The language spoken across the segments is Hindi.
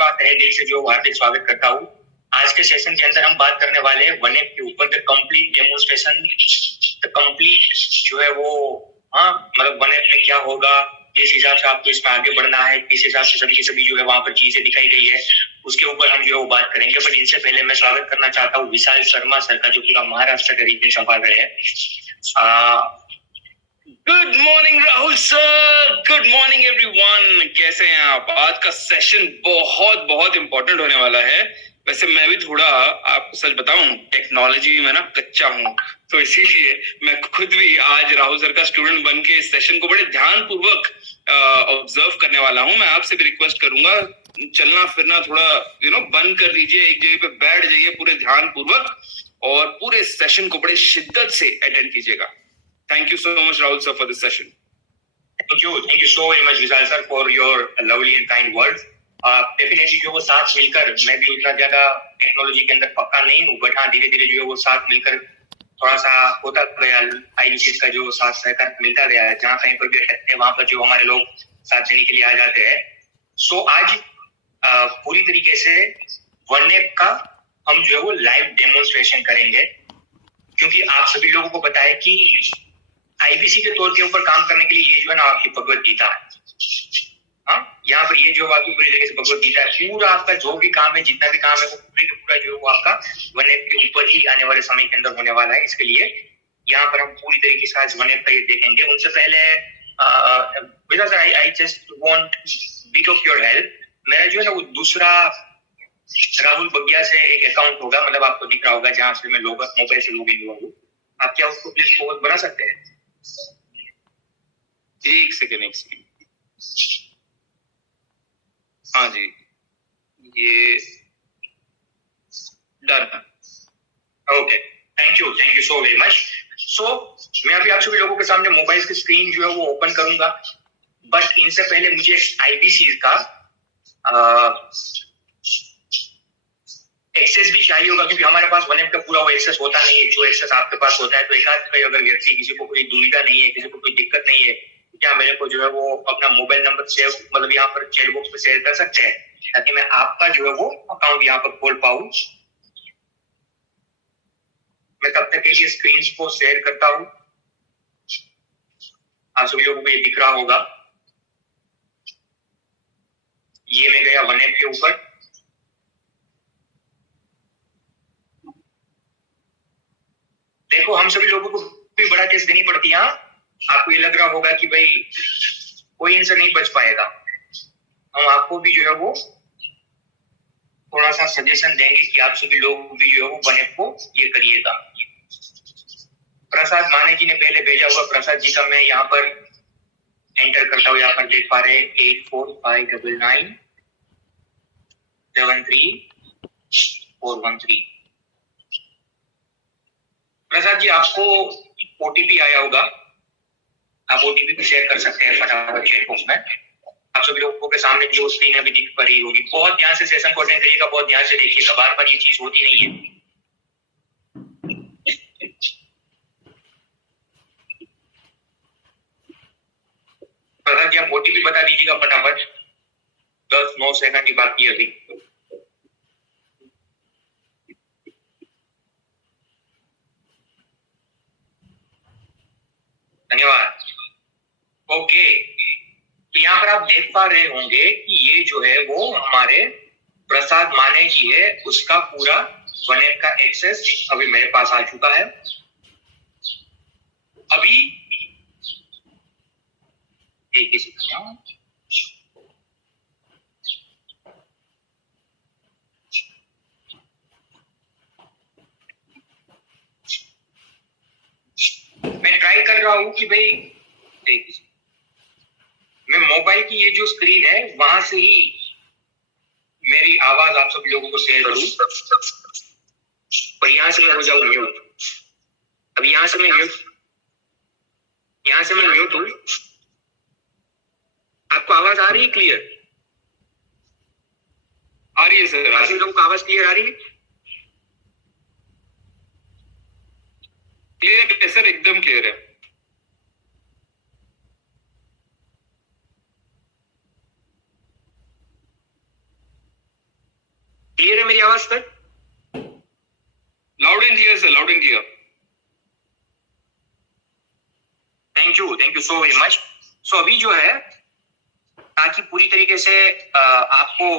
का तहे दिल से जो हार्दिक स्वागत करता हूँ। आज के सेशन के अंदर हम बात करने वाले हैं वन ऐप के ऊपर, the complete demonstration, the complete जो है वो मतलब वन ऐप में क्या होगा, किस हिसाब से आपको इसमें आगे बढ़ना है, किस हिसाब से सभी की सभी जो है वहां पर चीजें दिखाई गई है, उसके ऊपर हम जो है वो बात करेंगे। बट इनसे पहले मैं स्वागत करना चाहता हूँ विशाल शर्मा सर का, जो पूरा महाराष्ट्र का रीजन संभाल रहे हैं। Good morning Rahul sir, good morning everyone. कैसे हैं आप? आज का सेशन बहुत बहुत इंपॉर्टेंट होने वाला है। वैसे मैं भी थोड़ा आपको सच बताऊं, टेक्नोलॉजी में ना कच्चा हूं, तो इसीलिए मैं खुद भी आज राहुल सर का स्टूडेंट बन के इस सेशन को बड़े ध्यान पूर्वक ऑब्जर्व करने वाला हूं। मैं आपसे भी रिक्वेस्ट करूंगा, चलना फिरना थोड़ा बंद कर दीजिए, एक जगह पे बैठ जाइए पूरे ध्यान पूर्वक और पूरे सेशन को बड़े शिद्दत से अटेंड कीजिएगा। Thank you so much, Rahul sir, for this session. Thank you so very much, Vishal sir, for your lovely and kind words. Definitely जो वो साथ मिलकर, मैं भी उतना ज्यादा टेक्नोलॉजी के अंदर पक्का नहीं हूँ, बट हाँ धीरे धीरे जो है वो साथ मिलकर थोड़ा सा होता गया। IBC का जो साथ सहकार मिलता गया है, जहाँ कहीं पर भी अटकते हैं वहां पर जो हमारे लोग साथ देने के लिए आ जाते हैं। सो आज पूरी तरीके से वन ऐप का हम जो है वो लाइव डेमोन्स्ट्रेशन करेंगे, क्योंकि आप सभी लोगों को पता है कि IBC के तौर के ऊपर काम करने के लिए ये जो है ना आपकी भगवत गीता है। यहाँ पर ये जो आपकी पूरी तरीके से भगवत गीता है। पूरा आपका जो भी काम है, जितना भी काम है, वो पूरे का पूरा जो है वो आपका वन ऐप के ऊपर ही आने वाले समय के अंदर होने वाला है। इसके लिए यहाँ पर हम पूरी तरीके से आज वन ऐप का ये देखेंगे। उनसे पहले I just want bit of your help. मेरा जो है ना वो दूसरा राहुल बगिया से एक अकाउंट होगा, मतलब आपको दिख रहा होगा, जहां से मैं मोबाइल से लॉग इन हुआ हूँ। आप क्या उसको प्लीज फॉरवर्ड बना सकते हैं? एक सेकेंड। हाँ जी, ये done. Okay, thank you so very much. So मैं अभी आप सभी लोगों के सामने मोबाइल की स्क्रीन जो है वो ओपन करूंगा, बट इनसे पहले मुझे IBC का एक्सेस भी चाहिए होगा, क्योंकि हमारे पास वन ऐप का पूरा वो एक्सेस होता नहीं है। जो एक्सेस आपके पास होता है, तो एक आध अगर व्यक्ति, किसी को कोई दुविधा नहीं है, किसी को कोई दिक्कत नहीं है, क्या मेरे को जो है वो अपना मोबाइल नंबर सेव, मतलब यहाँ पर चैट बॉक्स में शेयर कर सकते हैं, ताकि मैं आपका जो है वो अकाउंट यहाँ पर खोल पाऊं। मैं तब तक के लिए स्क्रीन को शेयर करता हूं। आप सभी लोगों को ये दिख रहा होगा। ये मैं गया वन ऐप के ऊपर। देखो, हम सभी लोगों को भी बड़ा टेस्ट देनी पड़ती है। आपको ये लग रहा होगा कि भाई कोई इनसे नहीं बच पाएगा। हम आपको भी जो है वो थोड़ा सा सजेशन देंगे कि आप सभी लोग भी जो है वो वन ऐप को ये करिएगा। प्रसाद माने जी ने पहले भेजा हुआ, प्रसाद जी का मैं यहाँ पर एंटर करता हूँ। यहाँ पर देख पा रहे 8459973413। प्रसाद जी, आपको OTP आया होगा, आप OTP भी शेयर कर सकते हैं फटाफट चैट बॉक्स में। आप सभी लोगों के सामने जो स्क्रीन अभी दिख पा रही होगी। बहुत ध्यान से सेशन को अटेंड करिएगा, बहुत ध्यान से देखिएगा, बार बार ये चीज होती नहीं है। प्रसाद जी, आप OTP बता दीजिएगा फटाफट। 10-9 सेकंड की बात की अभी। धन्यवाद। ओके, तो यहाँ पर आप देख पा रहे होंगे कि ये जो है वो हमारे प्रसाद माने जी है, उसका पूरा वन ऐप का एक्सेस अभी मेरे पास आ चुका है। अभी एक ही सेकंड, मैं ट्राई कर रहा हूं कि भाई मैं मोबाइल की ये जो स्क्रीन है वहां से ही मेरी आवाज आप सभी लोगों को शेयर करूं, पर यहां से मैं हो जाऊं म्यूट। अब यहां से मैं म्यूट हूं। आपको आवाज आ रही है क्लियर? आ रही है सर। आप सभी लोगों को आवाज क्लियर आ रही है? क्लियर है सर, एकदम क्लियर है। क्लियर है मेरी आवाज sir? Loud and clear sir, loud and clear. Thank you so very much. So अभी जो है, ताकि पूरी तरीके से आपको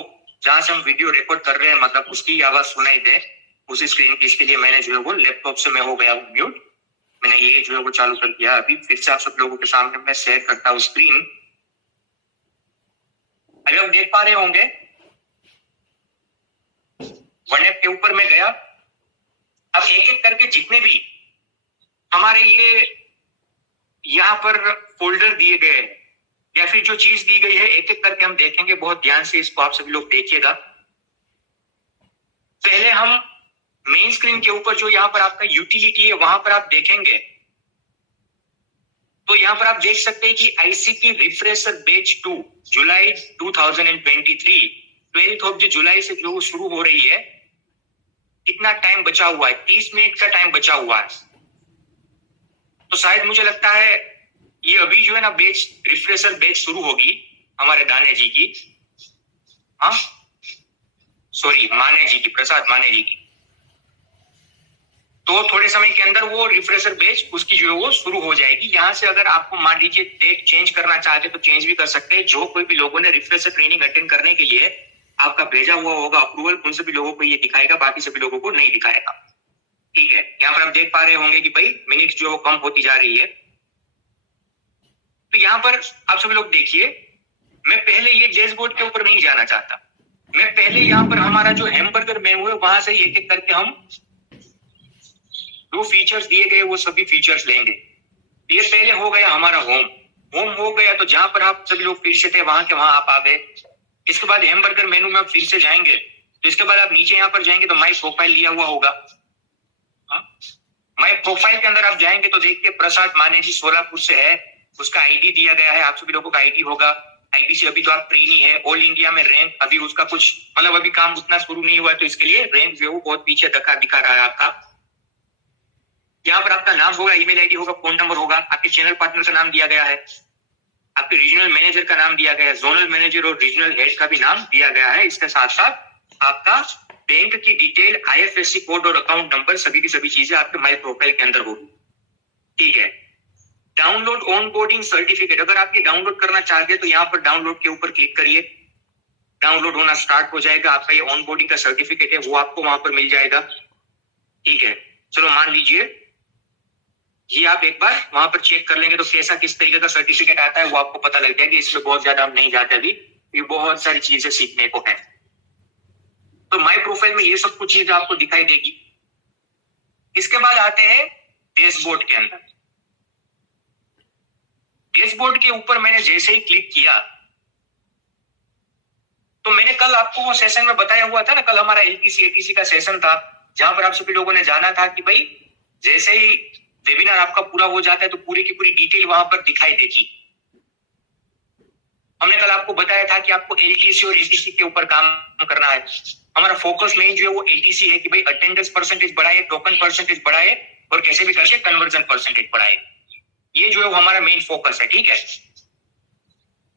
जहां से हम वीडियो रिकॉर्ड कर रहे हैं मतलब उसकी आवाज सुनाई दे उसी स्क्रीन की, इसके लिए मैंने जो है वो लैपटॉप से मैं हो गया म्यूट। मैंने ये जो है वो चालू कर दिया। अभी फिर से आप सब लोगों के सामने मैं शेयर करता हूँ स्क्रीन। अभी आप देख पा रहे होंगे, वन ऐप के ऊपर मैं गया। अब एक एक करके जितने भी हमारे ये यहाँ पर फोल्डर दिए गए हैं या फिर जो चीज दी गई है, एक एक करके हम देखेंगे। बहुत ध्यान से इसको आप सभी लोग देखिएगा। पहले हम मेन स्क्रीन के ऊपर जो यहाँ पर आपका यूटिलिटी है वहां पर आप देखेंगे तो यहाँ पर आप देख सकते हैं कि ICP refresher batch 2 July 2023 12th of July से जो शुरू हो रही है। कितना टाइम बचा हुआ है? 30 मिनट का टाइम बचा हुआ है। तो शायद मुझे लगता है ये अभी जो है ना बैच रिफ्रेशर बैच शुरू होगी हमारे दाने जी की, हाँ सॉरी माने जी की, प्रसाद माने जी की। तो थोड़े समय के अंदर वो रिफ्रेशर बैच उसकी जो है वो शुरू हो जाएगी। यहाँ से अगर आपको मान लीजिए डेट चेंज करना चाहते तो चेंज भी कर सकते हैं। जो कोई भी लोगों ने रिफ्रेशर ट्रेनिंग अटेंड करने के लिए आपका भेजा हुआ होगा अप्रूवल, उन सभी लोगों को ये दिखाएगा, बाकी सभी लोगों को नहीं दिखाएगा। ठीक है, यहाँ पर आप देख पा रहे होंगे कि भाई मिनट जो है वो कम होती जा रही है। तो यहाँ पर आप सभी लोग देखिए, मैं पहले ये डैशबोर्ड के ऊपर नहीं जाना चाहता। मैं पहले यहाँ पर हमारा जो हैमबर्गर मेनू है वहां से एक एक करके हम जो फीचर्स दिए गए वो सभी फीचर्स लेंगे। ये पहले हो गया हमारा होम हो गया। तो जहां पर आप सभी लोग फिर से थे वहां के वहां आप आ गए। इसके बाद हैमबर्गर मेनू में आप फिर से जाएंगे तो इसके बाद आप नीचे यहाँ पर जाएंगे तो माई प्रोफाइल लिया हुआ होगा। माई प्रोफाइल के अंदर आप जाएंगे तो देखिए प्रसाद माने जी सोलापुर से है, उसका आईडी दिया गया है। आप सभी लोगों का आईडी होगा। आईडी से अभी तो आप ट्रेनी है। ऑल इंडिया में रैंक अभी उसका कुछ मतलब अभी काम उतना शुरू नहीं हुआ, तो इसके लिए रैंक जो है वो बहुत पीछे दिखा रहा है आपका। यहाँ पर आपका नाम होगा, ईमेल आईडी होगा, फोन नंबर होगा, आपके चैनल पार्टनर का नाम दिया गया है, आपके रीजनल मैनेजर का नाम दिया गया है, जोनल मैनेजर और रीजनल हेड का भी नाम दिया गया है। इसके साथ साथ आपका बैंक की डिटेल, आईएफएससी कोड और अकाउंट नंबर, सभी की सभी चीजें आपके माई प्रोफाइल के अंदर होगी। ठीक है, डाउनलोड ऑनबोर्डिंग सर्टिफिकेट, अगर आप ये डाउनलोड करना चाहते हैं तो यहाँ पर डाउनलोड के ऊपर क्लिक करिए। डाउनलोड होना स्टार्ट हो जाएगा। आपका ये ऑनबोर्डिंग का सर्टिफिकेट है वो आपको वहां पर मिल जाएगा। ठीक है, चलो मान लीजिए ये आप एक बार वहां पर चेक कर लेंगे तो कैसा किस तरीके का सर्टिफिकेट आता है वो आपको पता लग जाएगा। इसमें बहुत ज्यादा हम नहीं जाते अभी, ये बहुत सारी चीजें सीखने को है। तो माई प्रोफाइल में ये सब कुछ चीज आपको दिखाई देगी। इसके बाद आते हैं डैशबोर्ड के अंदर। डैशबोर्ड के ऊपर मैंने जैसे ही क्लिक किया तो मैंने कल आपको वो सेशन में बताया हुआ था ना, कल हमारा एलटीसी एटीसी का सेशन था जहां पर आप सभी लोगों ने जाना था कि भाई जैसे ही वेबिनार आपका पूरा हो जाता है तो पूरी की पूरी डिटेल वहां पर दिखाई देगी। हमने कल आपको बताया था कि आपको एलटीसी और एटीसी के ऊपर काम करना है। हमारा फोकस मेन जो है वो एटीसी है कि भाई अटेंडेंस परसेंटेज बढ़ाए, टोकन परसेंटेज बढ़ाए और कैसे भी करके कन्वर्जन परसेंटेज बढ़ाए। ये जो है वो हमारा मेन फोकस है। ठीक है,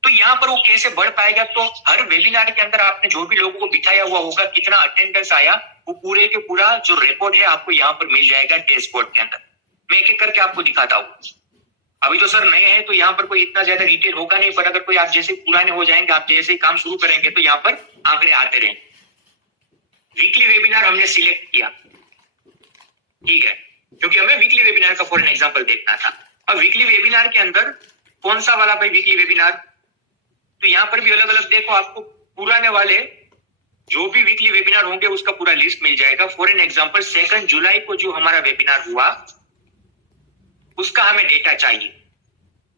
तो यहाँ पर वो कैसे बढ़ पाएगा? तो हर वेबिनार के अंदर आपने जो भी लोगों को बिठाया हुआ होगा, कितना अटेंडेंस आया, वो पूरे के पूरा जो रिकॉर्ड है आपको यहाँ पर मिल जाएगा डैशबोर्ड के अंदर। मैं एक एक करके आपको दिखाता हूँ। अभी तो सर नए हैं तो यहाँ पर कोई इतना ज्यादा डिटेल होगा नहीं, पर अगर कोई आप जैसे पुराने हो जाएंगे, आप जैसे काम शुरू करेंगे तो यहाँ पर आंकड़े आते रहेंगे। वीकली वेबिनार हमने सिलेक्ट किया, ठीक है, क्योंकि हमें वीकली वेबिनार का फॉर एन एग्जांपल देखना था। अब वीकली वेबिनार के अंदर कौन सा वाला भाई वीकली वेबिनार, तो यहाँ पर भी अलग अलग देखो आपको पुराने वाले जो भी वीकली वेबिनार होंगे उसका पूरा लिस्ट मिल जाएगा। फॉर एन एग्जांपल 2 जुलाई को जो हमारा वेबिनार हुआ उसका हमें डेटा चाहिए,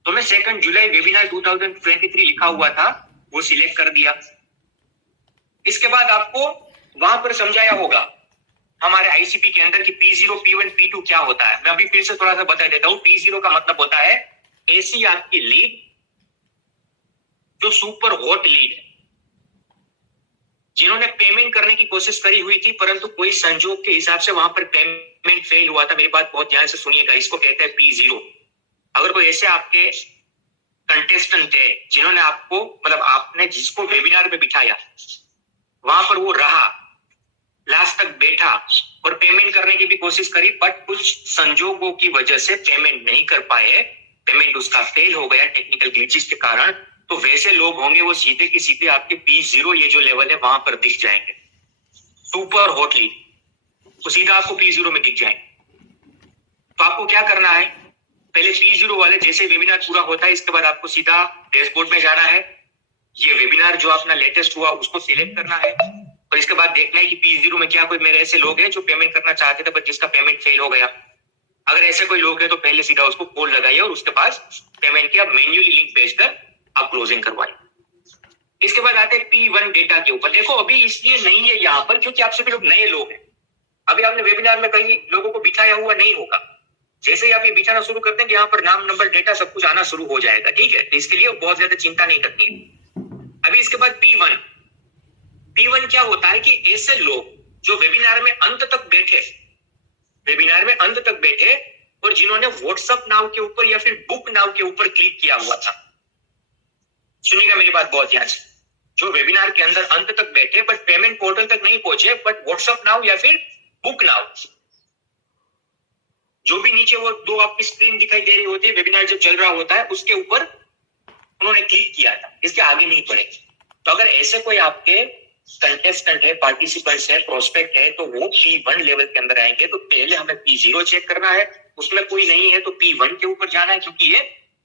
तो मैं 2 जुलाई वेबिनार 2023 लिखा हुआ था वो सिलेक्ट कर दिया। इसके बाद आपको वहां पर समझाया होगा हमारे आईसीपी के अंदर कि P0, P1, P2 क्या होता है। मैं अभी फिर से थोड़ा सा बता देता हूं। P0 का मतलब होता है ऐसी आपकी लीड जो सुपर हॉट लीड है, जिन्होंने पेमेंट करने की कोशिश करी हुई थी परंतु कोई संजोग के हिसाब से वहां पर पेमेंट फेल हुआ था। मेरी बात बहुत ध्यान से सुनिएगा, इसको कहते हैं P0। अगर कोई ऐसे आपके कंटेस्टेंट है जिन्होंने आपको मतलब आपने जिसको वेबिनार में बिठाया वहां पर वो रहा तक बैठा और पेमेंट करने की भी कोशिश करी, बट कुछ संजोगों की वजह से पेमेंट नहीं कर पाए, पेमेंट उसका फेल हो गया टेक्निकल ग्लिचेस के कारण, तो वैसे लोग होंगे वो सीधे की सीधे आपके P0 ये जो लेवल है वहां पर दिख जाएंगे सुपर हॉटली, तो सीधा आपको P0 में दिख जाएंगे। तो आपको क्या करना है, पहले P0 वाले जैसे वेबिनार पूरा होता है इसके बाद आपको सीधा डैशबोर्ड में जाना है, ये वेबिनार जो अपना लेटेस्ट हुआ उसको सिलेक्ट करना है और इसके बाद देखना है कि P0 में क्या कोई मेरे ऐसे लोग हैं जो पेमेंट करना चाहते थे बट जिसका पेमेंट फेल हो गया। अगर ऐसे कोई लोग हैं तो पहले सीधा उसको कॉल लगाइए और उसके पास पेमेंट के आप मैन्युअली लिंक भेजकर आप क्लोजिंग करवाइए। इसके बाद आते हैं P1 डेटा के ऊपर। देखो अभी इसलिए नहीं है यहाँ पर क्योंकि आप सभी लोग नए लोग हैं, अभी आपने वेबिनार में कई लोगों को बिठाया हुआ नहीं होगा। जैसे ही आप ये बिठाना शुरू करते हैं कि यहाँ पर नाम नंबर डेटा सब कुछ आना शुरू हो जाएगा, ठीक है, तो इसके लिए बहुत ज्यादा चिंता नहीं करनी है। अभी इसके बाद P1 क्या होता है कि ऐसे लोग जो वेबिनार में अंत तक बैठे और जिन्होंने व्हाट्सएप नाउ के ऊपर या फिर बुक नाउ के ऊपर क्लिक किया हुआ था। सुनिएगा मेरी बात बहुत ध्यान से, जो वेबिनार के अंदर अंत तक बैठे बट पेमेंट पोर्टल तक नहीं पहुंचे, बट व्हाट्सएप नाउ या फिर बुक नाउ जो भी नीचे वो दो आपकी स्क्रीन दिखाई दे रही होती है वेबिनार जब चल रहा होता है उसके ऊपर उन्होंने क्लिक किया था, इसके आगे नहीं पड़े। तो अगर ऐसे कोई आपके कंटेस्टेंट है, पार्टिसिपेंट्स है, प्रोस्पेक्ट है तो वो P1 लेवल के अंदर आएंगे। तो पहले हमें P0 चेक करना है, उसमें कोई नहीं है तो P1 के ऊपर जाना है क्योंकि ये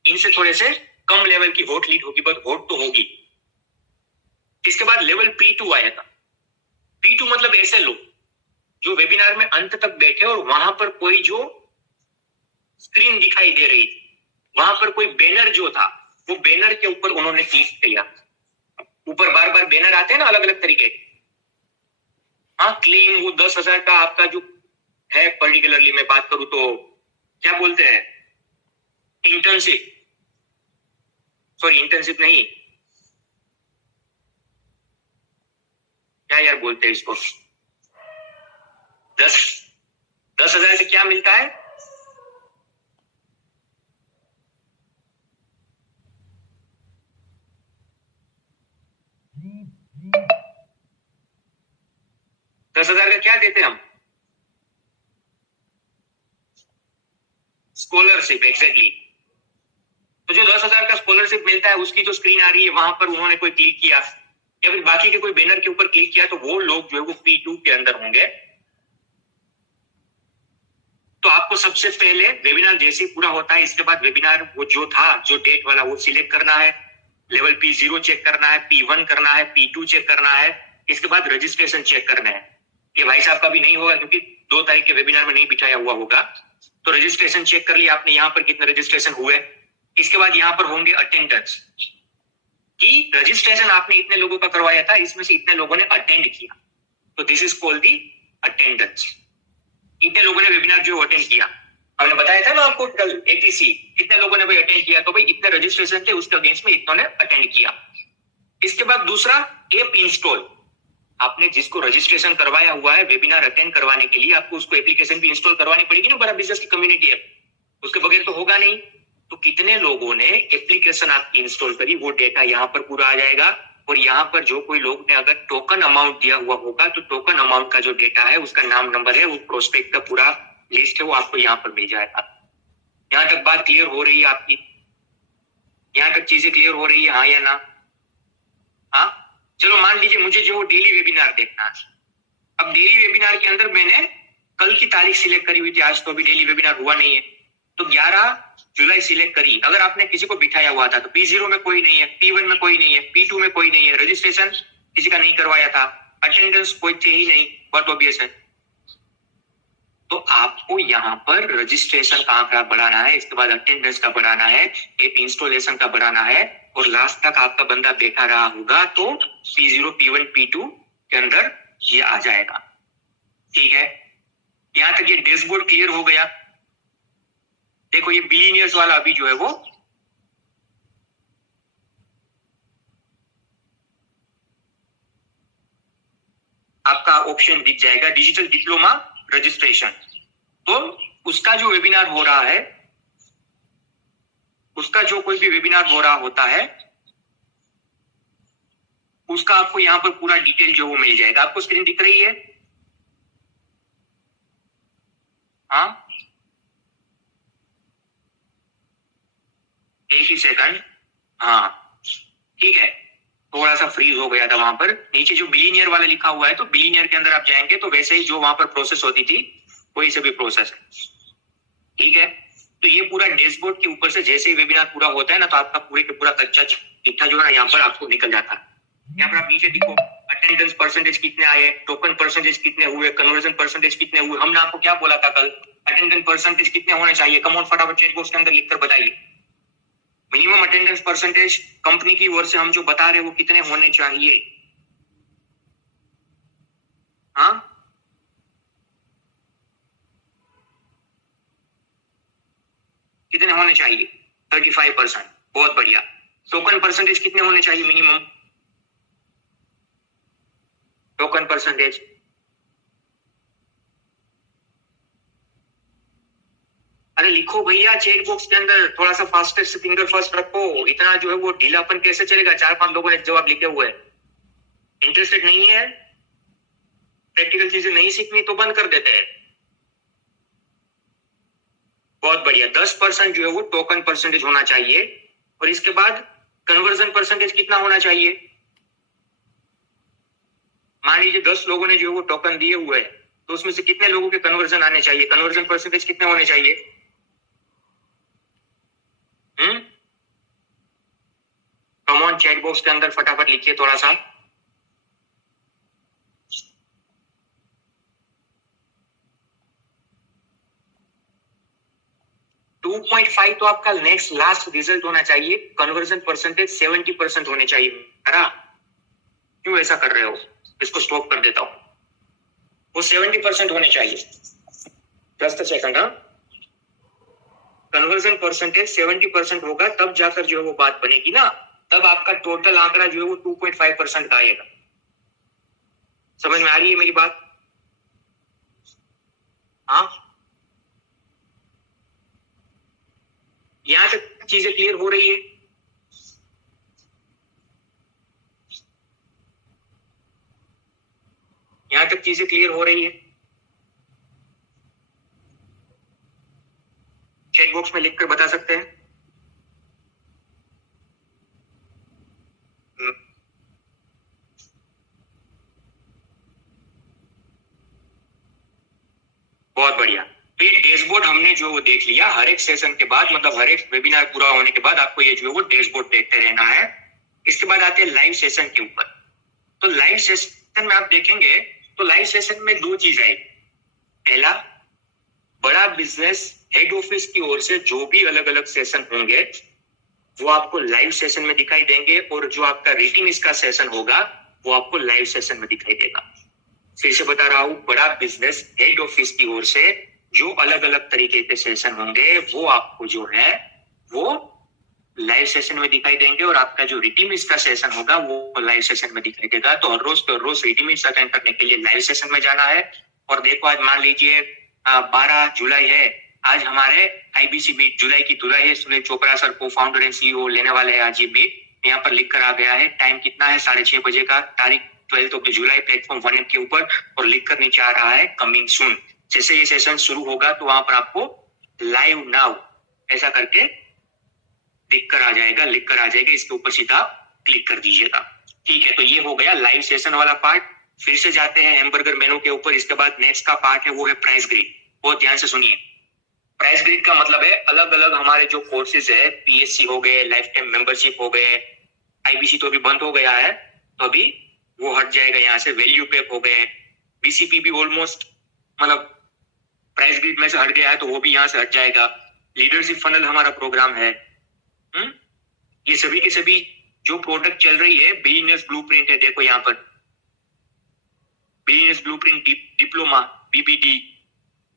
इनसे थोड़े से कम लेवल की वोट लीड होगी, बट वोट तो होगी। इसके बाद लेवल P2 आएगा। P2 मतलब ऐसे लोग जो वेबिनार में अंत तक बैठे और वहां पर कोई जो स्क्रीन दिखाई दे रही थी, वहां पर कोई बैनर जो था वो बैनर के ऊपर उन्होंने क्लिक किया। ऊपर बार बार बैनर आते हैं ना अलग अलग तरीके, हाँ, क्लेम वो 10,000 का आपका जो है, पर्टिकुलरली मैं बात करूं तो क्या बोलते हैं, इंटर्नशिप नहीं, क्या यार बोलते हैं इसको, 10,000 से क्या मिलता है, $10,000 का क्या देते हैं हम, स्कॉलरशिप, एग्जैक्टली। तो जो 10,000 का स्कॉलरशिप मिलता है उसकी जो स्क्रीन आ रही है वहां पर उन्होंने कोई क्लिक किया या फिर बाकी के कोई बैनर के ऊपर क्लिक किया तो वो लोग जो है वो P2 के अंदर होंगे। तो आपको सबसे पहले वेबिनार जैसे ही पूरा होता है इसके बाद वेबिनार वो जो था जो डेट वाला वो सिलेक्ट करना है, लेवल P0 चेक करना है, P1 करना है, P2 चेक करना है, इसके बाद रजिस्ट्रेशन चेक करना है। ये भाई साहब का भी नहीं होगा क्योंकि 2 तारीख के वेबिनार में नहीं बिठाया हुआ होगा। तो रजिस्ट्रेशन चेक कर लिया आपने, यहाँ पर कितने रजिस्ट्रेशन हुए। इसके बाद यहाँ पर होंगे अटेंडेंस कि रजिस्ट्रेशन आपने इतने लोगों का करवाया था, इसमें से इतने लोगों ने अटेंड किया, तो this is called the attendance. इतने लोगों ने वेबिनार जो अटेंड किया, हमने बताया था ना आपको कल ATC, इतने लोगों ने भाई अटेंड किया तो भाई इतने रजिस्ट्रेशन थे उसके अगेंस्ट में इतनों ने अटेंड किया। इसके बाद दूसरा ऐप इंस्टॉल, आपने जिसको रजिस्ट्रेशन करवाया हुआ है वेबिनार अटेंड करवाने के लिए आपको उसको एप्लीकेशन भी इंस्टॉल करवानी पड़ेगी ना, बड़ा बिजनेस की कम्युनिटी है, उसके बगैर तो होगा नहीं। तो कितने लोगों ने एप्लीकेशन आपकी इंस्टॉल करी वो डेटा यहाँ पर पूरा आ जाएगा। और यहाँ पर जो कोई लोग ने अगर टोकन अमाउंट दिया हुआ होगा तो टोकन अमाउंट का जो डेटा है उसका नाम नंबर है वो प्रोस्पेक्ट का पूरा लिस्ट है वो आपको यहाँ पर मिल जाएगा। यहाँ तक बात क्लियर हो रही है आपकी, यहाँ तक चीजें क्लियर हो रही है, हाँ या ना? हाँ, चलो मान लीजिए मुझे जो डेली वेबिनार देखना है। अब डेली वेबिनार के अंदर मैंने कल की तारीख सिलेक्ट करी हुई थी, आज तो अभी डेली वेबिनार हुआ नहीं है, तो 11 जुलाई सिलेक्ट करी। अगर आपने किसी को बिठाया हुआ था तो P0 में कोई नहीं है, P1 में कोई नहीं है, P2 में कोई नहीं है, रजिस्ट्रेशन किसी का नहीं करवाया था, अटेंडेंस कोई थे ही नहीं, बहुत ऑब्वियस है। तो आपको यहाँ पर रजिस्ट्रेशन का आंकड़ा बढ़ाना है, इसके बाद अटेंडेंस का बढ़ाना है, ऐप इंस्टॉलेशन का बढ़ाना है और लास्ट तक आपका बंदा बैठा रहा होगा तो P0, P1, P2 के अंदर ये आ जाएगा। ठीक है, यहां तक ये डैशबोर्ड क्लियर हो गया। देखो ये बिलियनियर्स वाला अभी जो है वो आपका ऑप्शन दिख जाएगा, डिजिटल डिप्लोमा रजिस्ट्रेशन। तो उसका जो वेबिनार हो रहा है, उसका जो कोई भी वेबिनार हो रहा होता है उसका आपको यहाँ पर पूरा डिटेल जो वो मिल जाएगा। आपको स्क्रीन दिख रही है? हाँ, एक ही सेकंड। हाँ ठीक है, थोड़ा सा फ्रीज हो गया था वहां पर। नीचे जो बिलीनियर वाला लिखा हुआ है, तो बिलीनियर के अंदर आप जाएंगे तो वैसे ही जो वहां पर प्रोसेस होती थी वही सभी प्रोसेस है। ठीक है, तो ये पूरा डैशबोर्ड के ऊपर से जैसे ही वेबिनार पूरा होता है ना, तो आपका पूरे के पूरा कच्चा चिट्ठा जो है ना यहाँ पर आपको निकल जाता है। यहाँ पर आप नीचे देखो अटेंडेंस परसेंटेज कितने आए, टोकन परसेंटेज कितने हुए, कन्वर्जन परसेंटेज कितने हुए। हमने आपको क्या बोला था कल, अटेंडेंस परसेंटेज कितने होने चाहिए, कम ऑन फटाफट चैट बॉक्स के अंदर लिखकर बताइए। मिनिमम अटेंडेंस परसेंटेज कंपनी की ओर से हम जो बता रहे हैं वो कितने होने चाहिए। हाँ, कितने होने चाहिए? 35%। बहुत बढ़िया। टोकन परसेंटेज कितने होने चाहिए मिनिमम? टोकन परसेंटेज अरे लिखो भैया चैट बॉक्स के अंदर, थोड़ा सा फास्टेस्ट फिंगर फर्स्ट रखो। इतना जो है वो ढीलापन कैसे चलेगा? 4-5 लोगों ने जवाब लिखे हुए हैं। इंटरेस्टेड नहीं है, प्रैक्टिकल चीजें नहीं सीखनी तो बंद कर देते हैं। बहुत बढ़िया, 10% जो है वो टोकन परसेंटेज होना चाहिए। और इसके बाद कन्वर्जन परसेंटेज कितना होना चाहिए? मान लीजिए 10 लोगों ने जो है वो टोकन दिए हुए हैं, तो उसमें से कितने लोगों के कन्वर्जन आने चाहिए? कन्वर्जन परसेंटेज कितने होने चाहिए? कम ऑन चैट बॉक्स के अंदर फटाफट लिखिए थोड़ा सा। टू 2.5 तो आपका नेक्स्ट लास्ट रिजल्ट होना चाहिए। कन्वर्जन परसेंटेज 70% होने चाहिए। अरे क्यों ऐसा कर रहे हो? इसको स्टॉप कर देता हूं। वो 70% होने चाहिए। Just a second. हाँ, कन्वर्जन परसेंटेज 70% होगा तब जाकर जो है वो बात बनेगी ना, तब आपका टोटल आंकड़ा जो है वो 2.5% का आएगा। समझ में आ रही है मेरी बात? हाँ, यहां तक चीजें क्लियर हो रही है? यहां तक चीजें क्लियर हो रही है? चैट बॉक्स में लिखकर बता सकते हैं। बहुत बढ़िया। तो ये डैशबोर्ड हमने जो वो देख लिया। हर एक सेशन के बाद, मतलब हर एक वेबिनार पूरा होने के बाद आपको ये जो है वो डैशबोर्ड देखते रहना है। इसके बाद आते हैं लाइव सेशन के ऊपर। तो लाइव सेशन में आप देखेंगे तो लाइव सेशन में दो चीज आएगी। पहला, बड़ा बिजनेस हेड ऑफिस की ओर से जो भी अलग अलग सेशन होंगे वो आपको लाइव सेशन में दिखाई देंगे, और जो आपका रेटिंग इसका सेशन होगा वो आपको लाइव सेशन में दिखाई देगा। फिर से बता रहा हूं, बड़ा बिजनेस हेड ऑफिस की ओर से जो अलग अलग तरीके के सेशन होंगे वो आपको जो है वो लाइव सेशन में दिखाई देंगे, और आपका जो रिटीमिस का सेशन होगा वो लाइव सेशन में दिखाई देगा। तो हर रोज रिटीमिस अटेंड करने के लिए लाइव सेशन में जाना है। और देखो आज मान लीजिए 12 जुलाई है, आज हमारे आईबीसी मीट जुलाई की धुलाई है। सुनील चोपड़ा सर को फाउंडर एंड सीईओ लेने वाले हैं आज ये मीट। यहाँ पर लिख कर आ गया है, टाइम कितना है? 6:30 बजे का, तारीख 12 जुलाई, प्लेटफॉर्म 1 के ऊपर, और लिख कर नीचे आ रहा है कमिंग सून। जैसे ये सेशन शुरू होगा तो वहां पर आपको लाइव नाउ ऐसा करके दिख कर आ जाएगा, लिख कर आ जाएगा। इसके ऊपर सीधा क्लिक कर दीजिएगा। ठीक है, तो ये हो गया लाइव सेशन वाला पार्ट। फिर से जाते हैं हैमबर्गर मेनू के ऊपर। इसके बाद नेक्स्ट का पार्ट है वो है प्राइस ग्रिड। बहुत ध्यान से सुनिए। प्राइस ग्रिड का मतलब है अलग अलग हमारे जो कोर्सेज है, पीएससी हो गए, लाइफ टाइम मेंबरशिप हो गए, आईबीसी तो अभी बंद हो गया है तो अभी वो हट जाएगा यहाँ से। वैल्यू पैक हो गए, बीसीपी भी ऑलमोस्ट मतलब प्राइस ग्रिड में से हट गया है तो वो भी यहाँ से हट जाएगा। लीडरशिप फनल हमारा प्रोग्राम है। ये सभी के सभी जो प्रोडक्ट चल रही है, बिजनेस ब्लूप्रिंट है। देखो यहाँ पर बिजनेस ब्लूप्रिंट डिप्लोमा बीबीडी,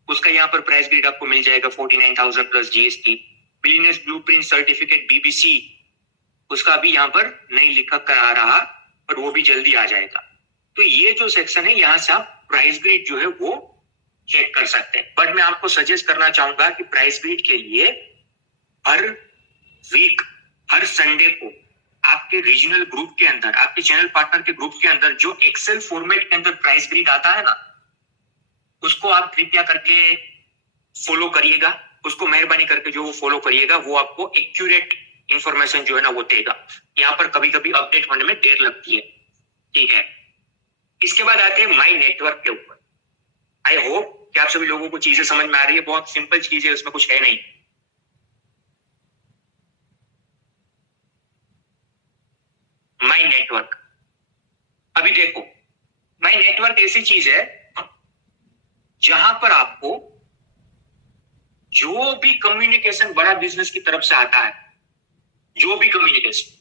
उसका यहाँ पर प्राइस ग्रिड आपको मिल जाएगा 49,000 plus GST. Business blueprint certificate BBC, उसका भी यहाँ पर नहीं लिखा कर आ रहा, पर वो भी जल्दी आ जाएगा। तो ये जो सेक्शन है यहाँ से आप प्राइस ग्रिड जो है वो चेक कर सकते हैं। बट मैं आपको सजेस्ट करना चाहूंगा कि प्राइस ग्रिड के लिए हर वीक, हर संडे को आपके रीजनल ग्रुप के अंदर, आपके चैनल पार्टनर के ग्रुप के अंदर जो एक्सेल फॉर्मेट के अंदर प्राइस ग्रिड आता है ना, उसको आप कृपया करके फॉलो करिएगा, उसको मेहरबानी करके जो वो फॉलो करिएगा वो आपको एक्यूरेट इंफॉर्मेशन जो है ना वो देगा। यहाँ पर कभी कभी अपडेट होने में देर लगती है, ठीक है। इसके बाद आते हैं माई नेटवर्क के ऊपर। आई होप कि आप सभी लोगों को चीजें समझ में आ रही है, बहुत सिंपल चीज है, उसमें कुछ है नहीं। माई नेटवर्क, अभी देखो माई नेटवर्क ऐसी चीज है जहां पर आपको जो भी कम्युनिकेशन बड़ा बिजनेस की तरफ से आता है, जो भी कम्युनिकेशन,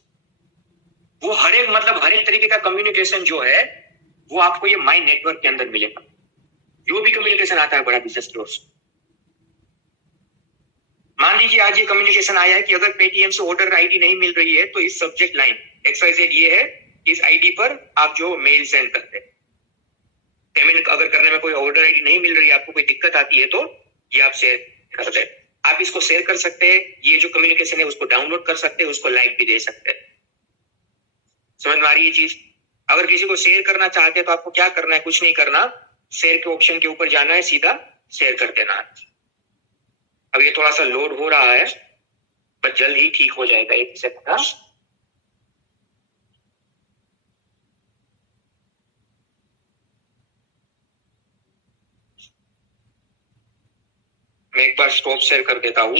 वो हर एक तरीके का कम्युनिकेशन जो है वो आपको ये माई नेटवर्क के अंदर मिलेगा। जो भी कम्युनिकेशन आता है बड़ा बिजनेस की ओर से, मान लीजिए आज ये कम्युनिकेशन आया है कि अगर पेटीएम से ऑर्डर आईडी नहीं मिल रही है तो इस सब्जेक्ट लाइन XYZ ये है, इस आईडी पर आप जो मेल सेंड करते हैं, पेमेंट अगर करने में कोई ऑर्डर आईडी नहीं मिल रही है, आपको कोई दिक्कत आती है तो ये आप शेयर कर दे। आप इसको शेयर कर सकते हैं, ये जो कम्युनिकेशन है उसको डाउनलोड कर सकते हैं, उसको लाइक भी दे सकते हैं। समझ में आ रही है चीज? अगर किसी को शेयर करना चाहते हैं तो आपको क्या करना है, कुछ नहीं करना, शेयर के ऑप्शन के ऊपर जाना है, सीधा शेयर कर देना है। अब ये थोड़ा सा लोड हो रहा है पर जल्द ही ठीक हो जाएगा, एक सेकंड। मैं एक बार स्टॉप शेयर कर देता हूं।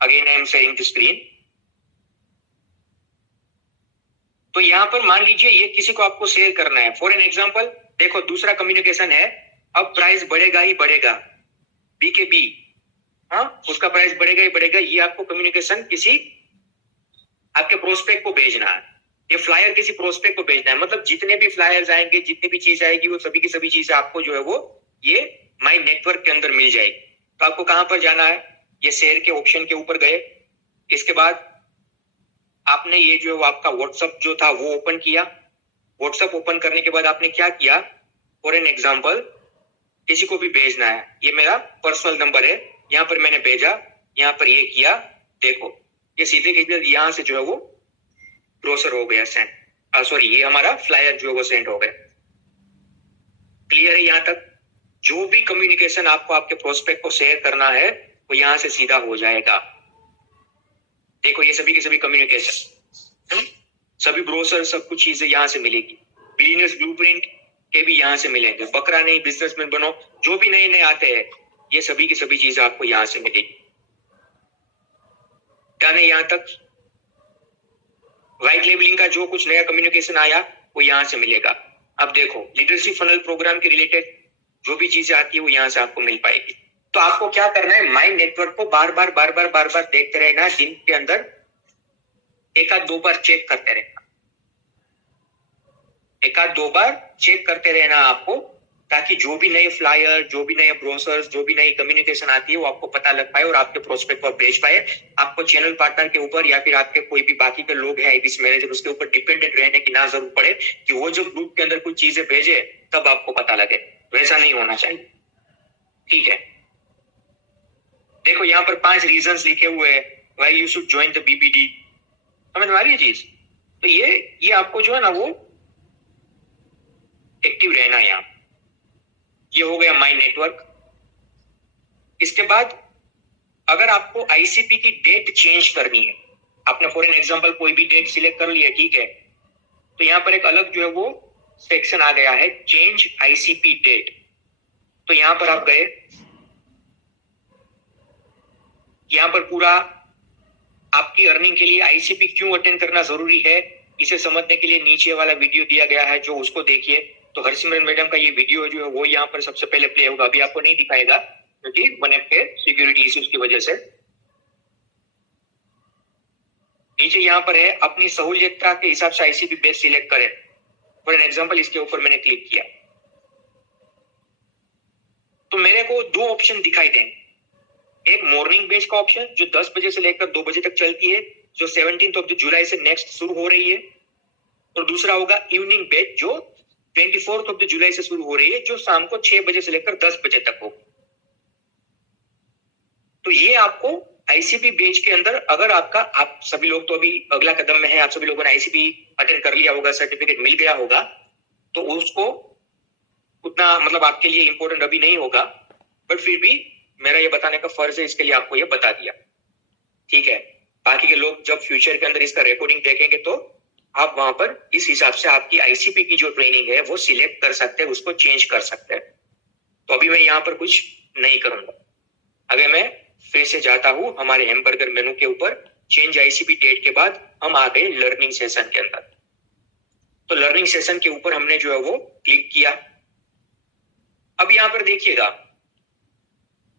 Again I am sharing the screen. तो यहां पर मान लीजिए ये किसी को आपको शेयर करना है, फॉर एन एग्जांपल देखो दूसरा कम्युनिकेशन है, अब प्राइस बढ़ेगा ही बढ़ेगा, बी के बी, हाँ उसका प्राइस बढ़ेगा ही बढ़ेगा, ये आपको कम्युनिकेशन किसी आपके प्रोस्पेक्ट को भेजना है, ये फ्लायर किसी प्रोस्पेक्ट को भेजना है। मतलब जितने भी फ्लायर्स आएंगे, जितनी भी चीज आएगी, वो सभी की सभी चीजें आपको जो है वो ये माई नेटवर्क के अंदर मिल जाएगी। तो आपको कहां पर जाना है, ये शेयर के ऑप्शन के ऊपर गए, इसके बाद आपने ये जो है आपका व्हाट्सएप जो था वो ओपन किया। व्हाट्सएप ओपन करने के बाद आपने क्या किया, फॉर एन एग्जांपल किसी को भी भेजना है, ये मेरा पर्सनल नंबर है, यहाँ पर मैंने भेजा, यहाँ पर ये किया, देखो ये सीधे यहां से जो है वो ब्रोशर हो गया सेंड, सॉरी ये हमारा फ्लायर जो है वो सेंड हो गया। क्लियर है यहां तक? जो भी कम्युनिकेशन आपको आपके प्रोस्पेक्ट को शेयर करना है वो यहां से सीधा हो जाएगा। देखो ये सभी की सभी कम्युनिकेशन, सभी ब्रोशर, सब कुछ चीजें यहां से मिलेगी। बिजनेस ब्लूप्रिंट के भी यहां से मिलेंगे, बकरा नहीं बिजनेसमैन बनो, जो भी नए नए आते हैं ये सभी की सभी चीजें आपको यहां से मिलेगी। क्या नहीं यहां तक? व्हाइट लेबलिंग का जो कुछ नया कम्युनिकेशन आया वो यहां से मिलेगा। अब देखो लीडरशिप फनल प्रोग्राम के रिलेटेड जो भी चीजें आती है वो यहां से आपको मिल पाएगी। तो आपको क्या करना है, माई नेटवर्क को बार बार देखते रहना, दिन के अंदर एक आध दो बार चेक करते रहना, एक आध दो बार चेक करते रहना आपको, ताकि जो भी नए फ्लायर, जो भी नए ब्रोशर्स, जो भी नई कम्युनिकेशन आती है वो आपको पता लग पाए और आपके प्रोस्पेक्ट पर भेज पाए। आपको चैनल पार्टनर के ऊपर या फिर आपके कोई भी बाकी के लोग हैं IBC मैनेजर, उसके ऊपर डिपेंडेंट रहने की ना जरूरत पड़े कि वो जो ग्रुप के अंदर कुछ चीजें भेजे तब आपको पता लगे, वैसा नहीं होना चाहिए, ठीक है। देखो यहाँ पर 5 रीजंस लिखे हुए हैं why you should join the BBD। समझ में आ रही है चीज? तो ये आपको जो है ना वो एक्टिव रहना। यहाँ ये हो गया माई नेटवर्क। इसके बाद अगर आपको ICP की डेट चेंज करनी है, आपने फॉर एन एग्जांपल कोई भी डेट सिलेक्ट कर लिया, ठीक है, तो यहाँ पर एक अलग जो है वो सेक्शन आ गया है, चेंज ICP डेट। तो यहाँ पर आप गए, यहाँ पर पूरा आपकी अर्निंग के लिए ICP क्यों अटेंड करना जरूरी है इसे समझने के लिए नीचे वाला वीडियो दिया गया है, जो उसको देखिए। तो हरसिमरन मैडम का ये वीडियो जो है वो यहाँ पर सबसे पहले प्ले होगा, अभी आपको नहीं दिखाएगा क्योंकि OneApp के सिक्योरिटी इश्यूज की वजह से। नीचे यहाँ पर है अपनी सहूलियत के हिसाब से ICP बेस सिलेक्ट करें। फॉर एन एग्जांपल इसके ऊपर मैंने क्लिक किया तो मेरे को 2 ऑप्शन दिखाई देंगे, एक मॉर्निंग बैच का ऑप्शन जो 10 बजे से लेकर 2 बजे तक चलती है, जो 17 जुलाई से नेक्स्ट शुरू हो रही है, और दूसरा होगा इवनिंग बैच जो 24 जुलाई से शुरू हो रही है, जो शाम को 6 बजे से लेकर 10 बजे तक हो। तो ये आपको ICP बैच के अंदर, अगर आपका, आप सभी लोग तो अभी अगला कदम में है, आप सभी लोगों ने ICP अटेंड कर लिया होगा, सर्टिफिकेट मिल गया होगा, तो उसको उतना मतलब आपके लिए इंपॉर्टेंट अभी नहीं होगा, बट फिर भी मेरा ये बताने का फर्ज है, इसके लिए आपको ये बता दिया, ठीक है। बाकी के लोग जब फ्यूचर के अंदर इसका रिकॉर्डिंग देखेंगे तो आप वहां पर इस हिसाब से आपकी आईसीपी की जो ट्रेनिंग है वो सिलेक्ट कर सकते हैं, उसको चेंज कर सकते हैं। तो अभी मैं यहाँ पर कुछ नहीं करूंगा। अगर मैं फिर से जाता हूं हमारे हैमबर्गर मेनू के ऊपर, चेंज आईसीपी डेट के बाद हम आ गए लर्निंग सेशन के अंदर। तो लर्निंग सेशन के ऊपर हमने जो है वो क्लिक किया। अब यहाँ पर देखिएगा,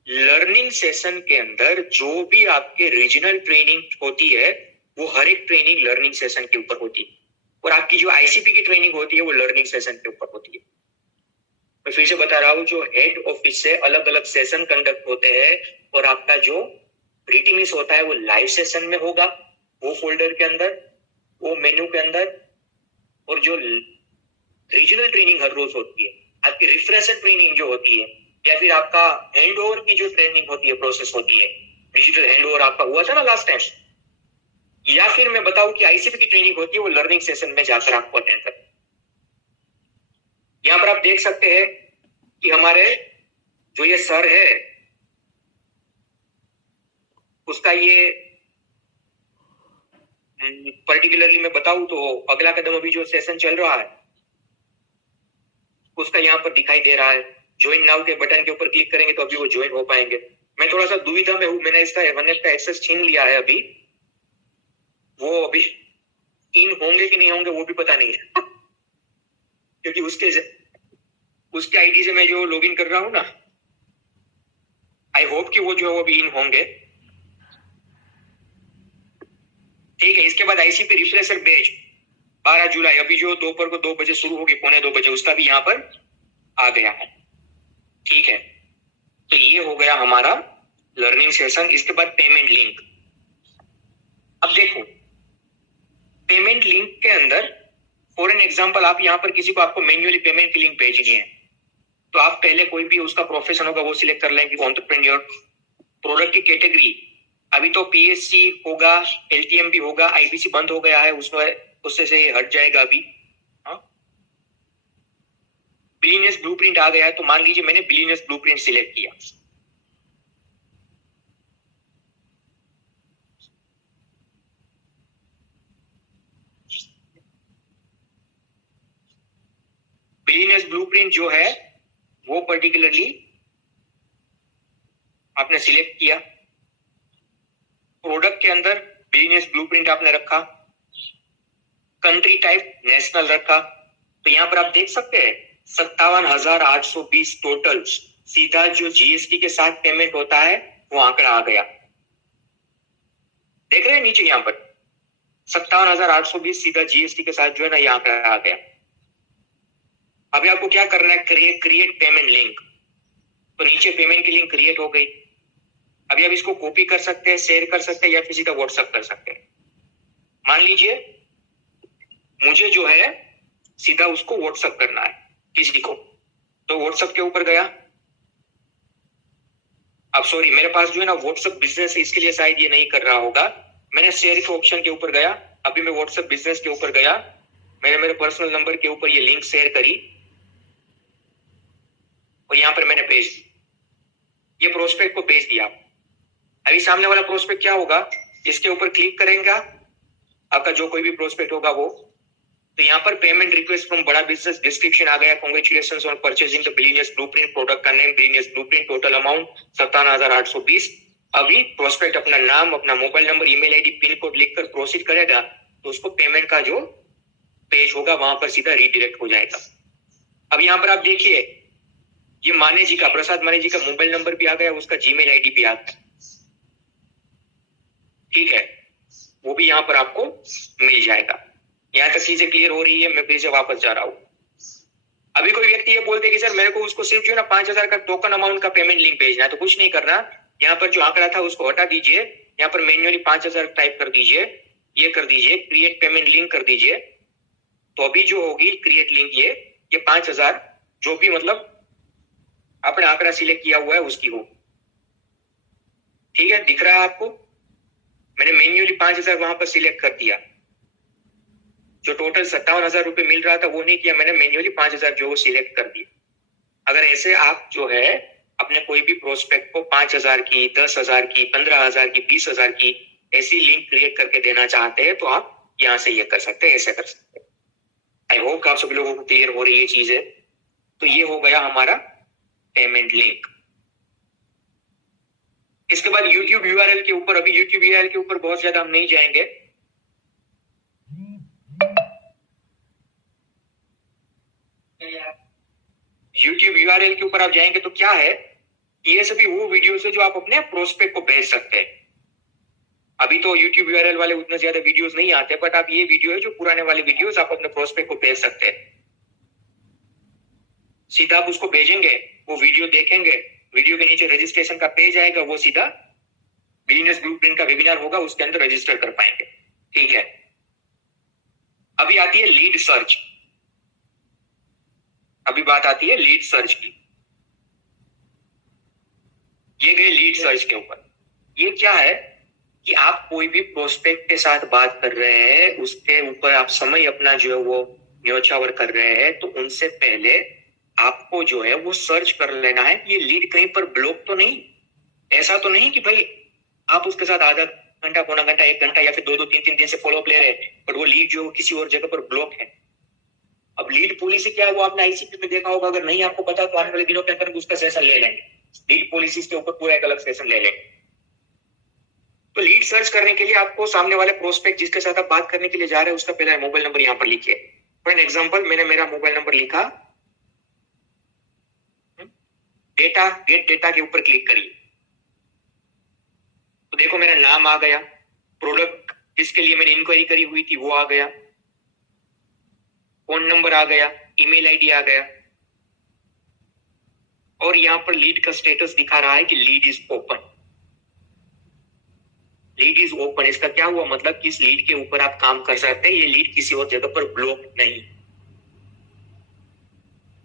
लर्निंग सेशन के अंदर जो भी आपके रीजनल ट्रेनिंग होती है वो हर एक ट्रेनिंग लर्निंग सेशन के ऊपर होती है, और आपकी जो आईसीपी की ट्रेनिंग होती है वो लर्निंग सेशन के ऊपर होती है। मैं फिर से बता रहा हूं, जो हेड ऑफिस से अलग अलग सेशन कंडक्ट होते हैं, और आपका जो रीटिंग होता है वो लाइव सेशन में होगा, वो फोल्डर के अंदर, वो मेन्यू के अंदर। और जो रीजनल ट्रेनिंग हर रोज होती है, आपकी रिफ्रेशर ट्रेनिंग जो होती है, या फिर आपका हैंड ओवर की जो ट्रेनिंग होती है, प्रोसेस होती है, डिजिटल हैंड ओवर आपका हुआ था ना लास्ट टाइम, या फिर मैं बताऊं कि आईसीपी की ट्रेनिंग होती है, वो लर्निंग सेशन में जाकर आपको अटेंड करना। यहां पर आप देख सकते हैं कि हमारे जो ये सर है उसका ये पर्टिकुलरली मैं बताऊं तो अगला कदम अभी जो सेशन चल रहा है उसका यहाँ पर दिखाई दे रहा है। ज्वाइन नाउ के बटन के ऊपर क्लिक करेंगे तो अभी वो ज्वाइन हो पाएंगे। मैं थोड़ा सा दुविधा में हूं, मैंने इसका वनएप का एक्सेस छीन लिया है अभी, वो अभी इन होंगे कि नहीं होंगे वो भी पता नहीं है क्योंकि उसके आईडी से मैं जो लॉगिन कर रहा हूं ना, आई होप कि वो जो है वो भी इन होंगे, ठीक है। इसके बाद आईसीपी रिफ्रेशर बैच 12 जुलाई, अभी जो दोपहर को 2 बजे शुरू होगी, 1:45 बजे, उसका भी यहाँ पर आ गया है, ठीक है। तो ये हो गया हमारा लर्निंग सेशन। इसके बाद पेमेंट लिंक। अब देखो, पेमेंट लिंक के अंदर फॉर एन एग्जांपल आप यहाँ पर किसी को आपको मैन्युअली पेमेंट की लिंक भेजनी है, तो आप पहले कोई भी उसका प्रोफेशन होगा वो सिलेक्ट कर लेंगे, एंटरप्रेन्योर। प्रोडक्ट की कैटेगरी, अभी तो पीएससी होगा, एलटीएम भी होगा, आईबीसी बंद हो गया है, उससे से हट जाएगा अभी। बिलियनियर्स ब्लूप्रिंट आ गया है, तो मान लीजिए मैंने बिलियनियर्स ब्लूप्रिंट सिलेक्ट किया। बिलियनियर्स ब्लूप्रिंट जो है वो पर्टिकुलरली आपने सिलेक्ट किया। प्रोडक्ट के अंदर बिलियनियर्स ब्लूप्रिंट आपने रखा, कंट्री टाइप नेशनल रखा। तो यहां पर आप देख सकते हैं 57,820 टोटल सीधा जो जीएसटी के साथ पेमेंट होता है वो आंकड़ा आ गया। देख रहे हैं नीचे यहां पर 57,820 सीधा जीएसटी के साथ जो है ना ये आंकड़ा आ गया। अभी आपको क्या करना है, क्रिएट पेमेंट लिंक। तो नीचे पेमेंट की लिंक क्रिएट हो गई। अभी आप इसको कॉपी कर सकते हैं, शेयर कर सकते हैं, या फिर सीधा व्हाट्सएप कर सकते हैं। मान लीजिए मुझे जो है सीधा उसको व्हाट्सएप करना है किसी को, तो व्हाट्सएप के ऊपर गया। अब सॉरी, मेरे पास जो है ना व्हाट्सएप बिजनेस है, इसके लिए शायद ये नहीं कर रहा होगा। मैंने शेयर के ऑप्शन के ऊपर गया, अभी मैं व्हाट्सएप बिजनेस के ऊपर गया, मैंने मेरे पर्सनल नंबर के ऊपर ये लिंक शेयर करी और यहां पर मैंने भेज दी, ये प्रोस्पेक्ट को भेज दिया। अभी सामने वाला प्रोस्पेक्ट क्या होगा, इसके ऊपर क्लिक करेंगे आपका जो कोई भी प्रोस्पेक्ट होगा वो, तो यहाँ पर पेमेंट रिक्वेस्ट फ्रॉम बड़ा बिजनेस, डिस्क्रिप्शन आ गया, congratulations on purchasing the billionaires blueprint, product का name billionaires blueprint, total amount 57,820। अभी प्रोस्पेक्ट अपना नाम, अपना mobile number, email ID, pin code लिखकर प्रोसीड करेगा तो उसको पेमेंट का जो पेज होगा वहां पर सीधा रीडायरेक्ट हो जाएगा। अब यहाँ पर आप देखिए ये माने जी का, प्रसाद माने जी का मोबाइल नंबर भी आ गया, उसका जीमेल आईडी भी आ गया, ठीक है, वो भी यहाँ पर आपको मिल जाएगा। यहाँ तक चीजें क्लियर हो रही है, मैं फिर से वापस जा रहा हूं। अभी कोई व्यक्ति ये बोलते कि सर मेरे को उसको सिर्फ जो है ना 5,000 का टोकन अमाउंट का पेमेंट लिंक भेजना है, तो कुछ नहीं करना, यहाँ पर जो आंकड़ा था उसको हटा दीजिए, यहाँ पर मैन्युअली 5,000 टाइप कर दीजिए, ये कर दीजिए, क्रिएट पेमेंट लिंक कर दीजिए। तो अभी जो होगी क्रिएट लिंक, ये 5,000 जो भी मतलब आपने आंकड़ा सिलेक्ट किया हुआ है उसकी हो, ठीक है, दिख रहा है आपको। मैंने मैन्युअली 5,000 वहां पर सिलेक्ट कर दिया, जो टोटल 57,000 रुपए मिल रहा था वो नहीं किया मैंने, मैन्युअली 5,000 जो वो सिलेक्ट कर दिया। अगर ऐसे आप जो है अपने कोई भी प्रोस्पेक्ट को 5,000 की, 10,000 की, 15,000 की, 20,000 की ऐसी लिंक क्रिएट करके देना चाहते हैं तो आप यहाँ से ये कर सकते हैं, ऐसे कर सकते हैं। आई होप आप सभी लोगों को क्लियर हो रही है चीजें। तो ये हो गया हमारा पेमेंट लिंक। इसके बाद YouTube URL के ऊपर, अभी YouTube URL के ऊपर बहुत ज्यादा हम नहीं जाएंगे। YouTube URL के ऊपर आप जाएंगे तो क्या है, ये सभी वो वीडियोस है जो आप अपने प्रोस्पेक्ट को भेज सकते हैं। अभी तो YouTube URL वाले उतने ज्यादा वीडियोस नहीं आते, बट आप ये वीडियो है जो पुराने वाले वीडियोस आप अपने प्रोस्पेक्ट को भेज सकते हैं। सीधा आप उसको भेजेंगे, वो वीडियो देखेंगे, वीडियो के नीचे रजिस्ट्रेशन का पेज आएगा, वो सीधा बिजनेस ब्लूप्रिंट का वेबिनार होगा, उसके अंदर रजिस्टर कर पाएंगे। ठीक है, अभी आती है लीड सर्च। अभी बात आती है लीड सर्च की। ये गए लीड सर्च के ऊपर। ये क्या है कि आप कोई भी प्रोस्पेक्ट के साथ बात कर रहे हैं, उसके ऊपर आप समय अपना जो है वो न्योछावर कर रहे हैं, तो उनसे पहले आपको जो है वो सर्च कर लेना है कि ये लीड कहीं पर ब्लॉक तो नहीं। ऐसा तो नहीं कि भाई आप उसके साथ आधा घंटा, पौना घंटा, 1 घंटा या फिर 2-2, 3-3 दिन से फॉलोअप ले रहे हैं, पर वो लीड जो किसी और जगह पर ब्लॉक है। अब लीड पॉलिसी क्या है वो आपने आईसीपी में देखा होगा, अगर नहीं आपको पता तो आने वाले दिनों के अंदर उसका सेशन ले लेंगे। लीड पॉलिसीज के ऊपर पूरा एक अलग सेशन ले लेंगे। तो लीड सर्च करने के लिए आपको सामने वाले प्रोस्पेक्ट जिसके साथ आप बात करने के लिए जा रहे हैं उसका पहला मोबाइल नंबर यहाँ पर लिखिए। फॉर एग्जांपल मैंने मेरा मोबाइल नंबर लिखा, डेटा, गेट डेटा के ऊपर क्लिक करिए तो देखो मेरा नाम आ गया, प्रोडक्ट जिसके लिए मैंने इंक्वायरी करी हुई थी वो आ गया, फोन नंबर आ गया, ईमेल आईडी आ गया, और यहां पर लीड का स्टेटस दिखा रहा है कि lead is open. Lead is open, इसका क्या हुआ, मतलब कि इस लीड के ऊपर आप काम कर सकते हैं, ये लीड किसी और जगह पर ब्लॉक नहीं।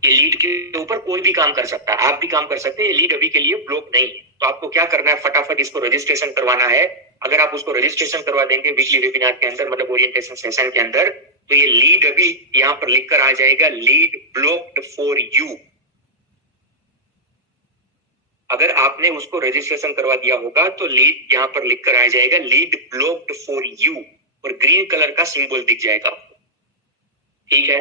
ये लीड के ऊपर कोई भी काम कर सकता है, आप भी काम कर सकते हैं, ये लीड अभी के लिए ब्लॉक नहीं है। तो आपको क्या करना है, फटाफट इसको रजिस्ट्रेशन करवाना है। अगर आप उसको रजिस्ट्रेशन करवा देंगे वीकली वेबिनार के अंदर, मतलब ओरिएंटेशन सेशन के अंदर, तो ये लीड अभी यहां पर लिख कर आ जाएगा, लीड ब्लॉक्ड फॉर यू। अगर आपने उसको रजिस्ट्रेशन करवा दिया होगा तो लीड यहां पर लिख कर आ जाएगा, लीड ब्लॉक्ड फॉर यू, और ग्रीन कलर का सिंबल दिख जाएगा आपको। ठीक है,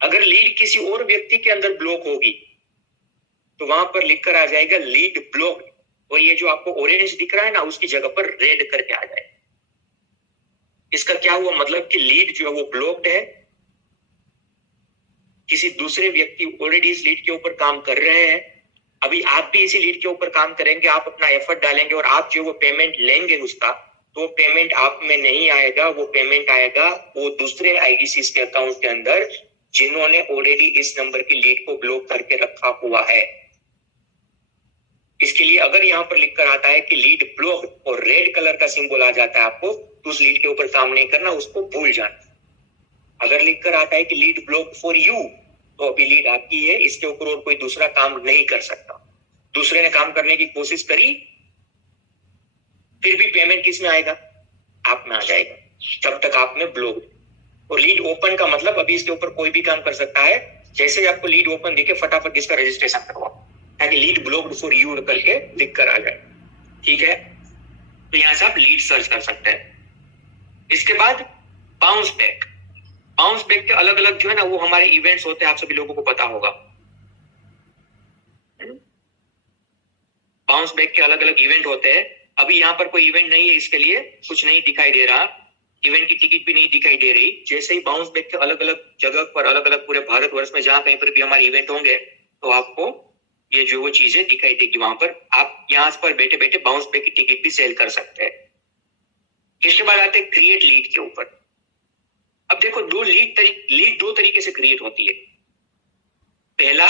अगर लीड किसी और व्यक्ति के अंदर ब्लॉक होगी तो वहां पर लिखकर आ जाएगा लीड ब्लॉक्ड, और ये जो आपको ऑरेंज दिख रहा है ना उसकी जगह पर रेड करके आ जाएगा। इसका क्या हुआ, मतलब कि लीड जो है वो ब्लॉक्ड है, किसी दूसरे व्यक्ति ऑलरेडी इस लीड के ऊपर काम कर रहे हैं, अभी आप भी इसी लीड के ऊपर काम करेंगे, आप अपना एफर्ट डालेंगे और आप जो वो पेमेंट लेंगे उसका, तो पेमेंट आप में नहीं आएगा, वो पेमेंट आएगा वो दूसरे आईडीसीज के अकाउंट के अंदर जिन्होंने ऑलरेडी इस नंबर की लीड को ब्लॉक करके रखा हुआ है। इसके लिए अगर यहां पर लिखकर आता है कि लीड ब्लॉक और रेड कलर का सिंबल आ जाता है आपको, तो उस लीड के ऊपर काम नहीं करना, उसको भूल जाना। अगर लिखकर आता है कि लीड ब्लॉक फॉर यू, तो अभी लीड आपकी है, इसके ऊपर और कोई दूसरा काम नहीं कर सकता। दूसरे ने काम करने की कोशिश करी, फिर भी पेमेंट किस में आएगा, आप में आ जाएगा, तब तक आप में ब्लॉक। और लीड ओपन का मतलब अभी इसके ऊपर कोई भी काम कर सकता है। जैसे ही आपको लीड ओपन दिखे फटाफट इसका रजिस्ट्रेशन करवाओ, ताकि लीड ब्लॉक्ड फॉर यू करके लिख कर आ जाए। ठीक है, तो यहां से आप लीड सर्च कर सकते हैं। इसके बाद बाउंस बैक। बाउंस बैक के अलग अलग जो है ना वो हमारे इवेंट्स होते हैं, आप सभी लोगों को पता होगा। बाउंस बैक के अलग अलग इवेंट होते हैं। अभी यहाँ पर कोई इवेंट नहीं है, इसके लिए कुछ नहीं दिखाई दे रहा, इवेंट की टिकट भी नहीं दिखाई दे रही। जैसे ही बाउंस बैक के अलग अलग जगह पर, अलग अलग पूरे भारतवर्ष में जहां कहीं पर भी हमारे इवेंट होंगे, तो आपको ये जो वो चीजें दिखाई देगी, वहां पर आप यहाँ पर बैठे बैठे बाउंस बैक की टिकट भी सेल कर सकते हैं। इसके बाद आते हैं क्रिएट लीड के ऊपर। अब देखो लीड दो तरीके से क्रिएट होती है। पहला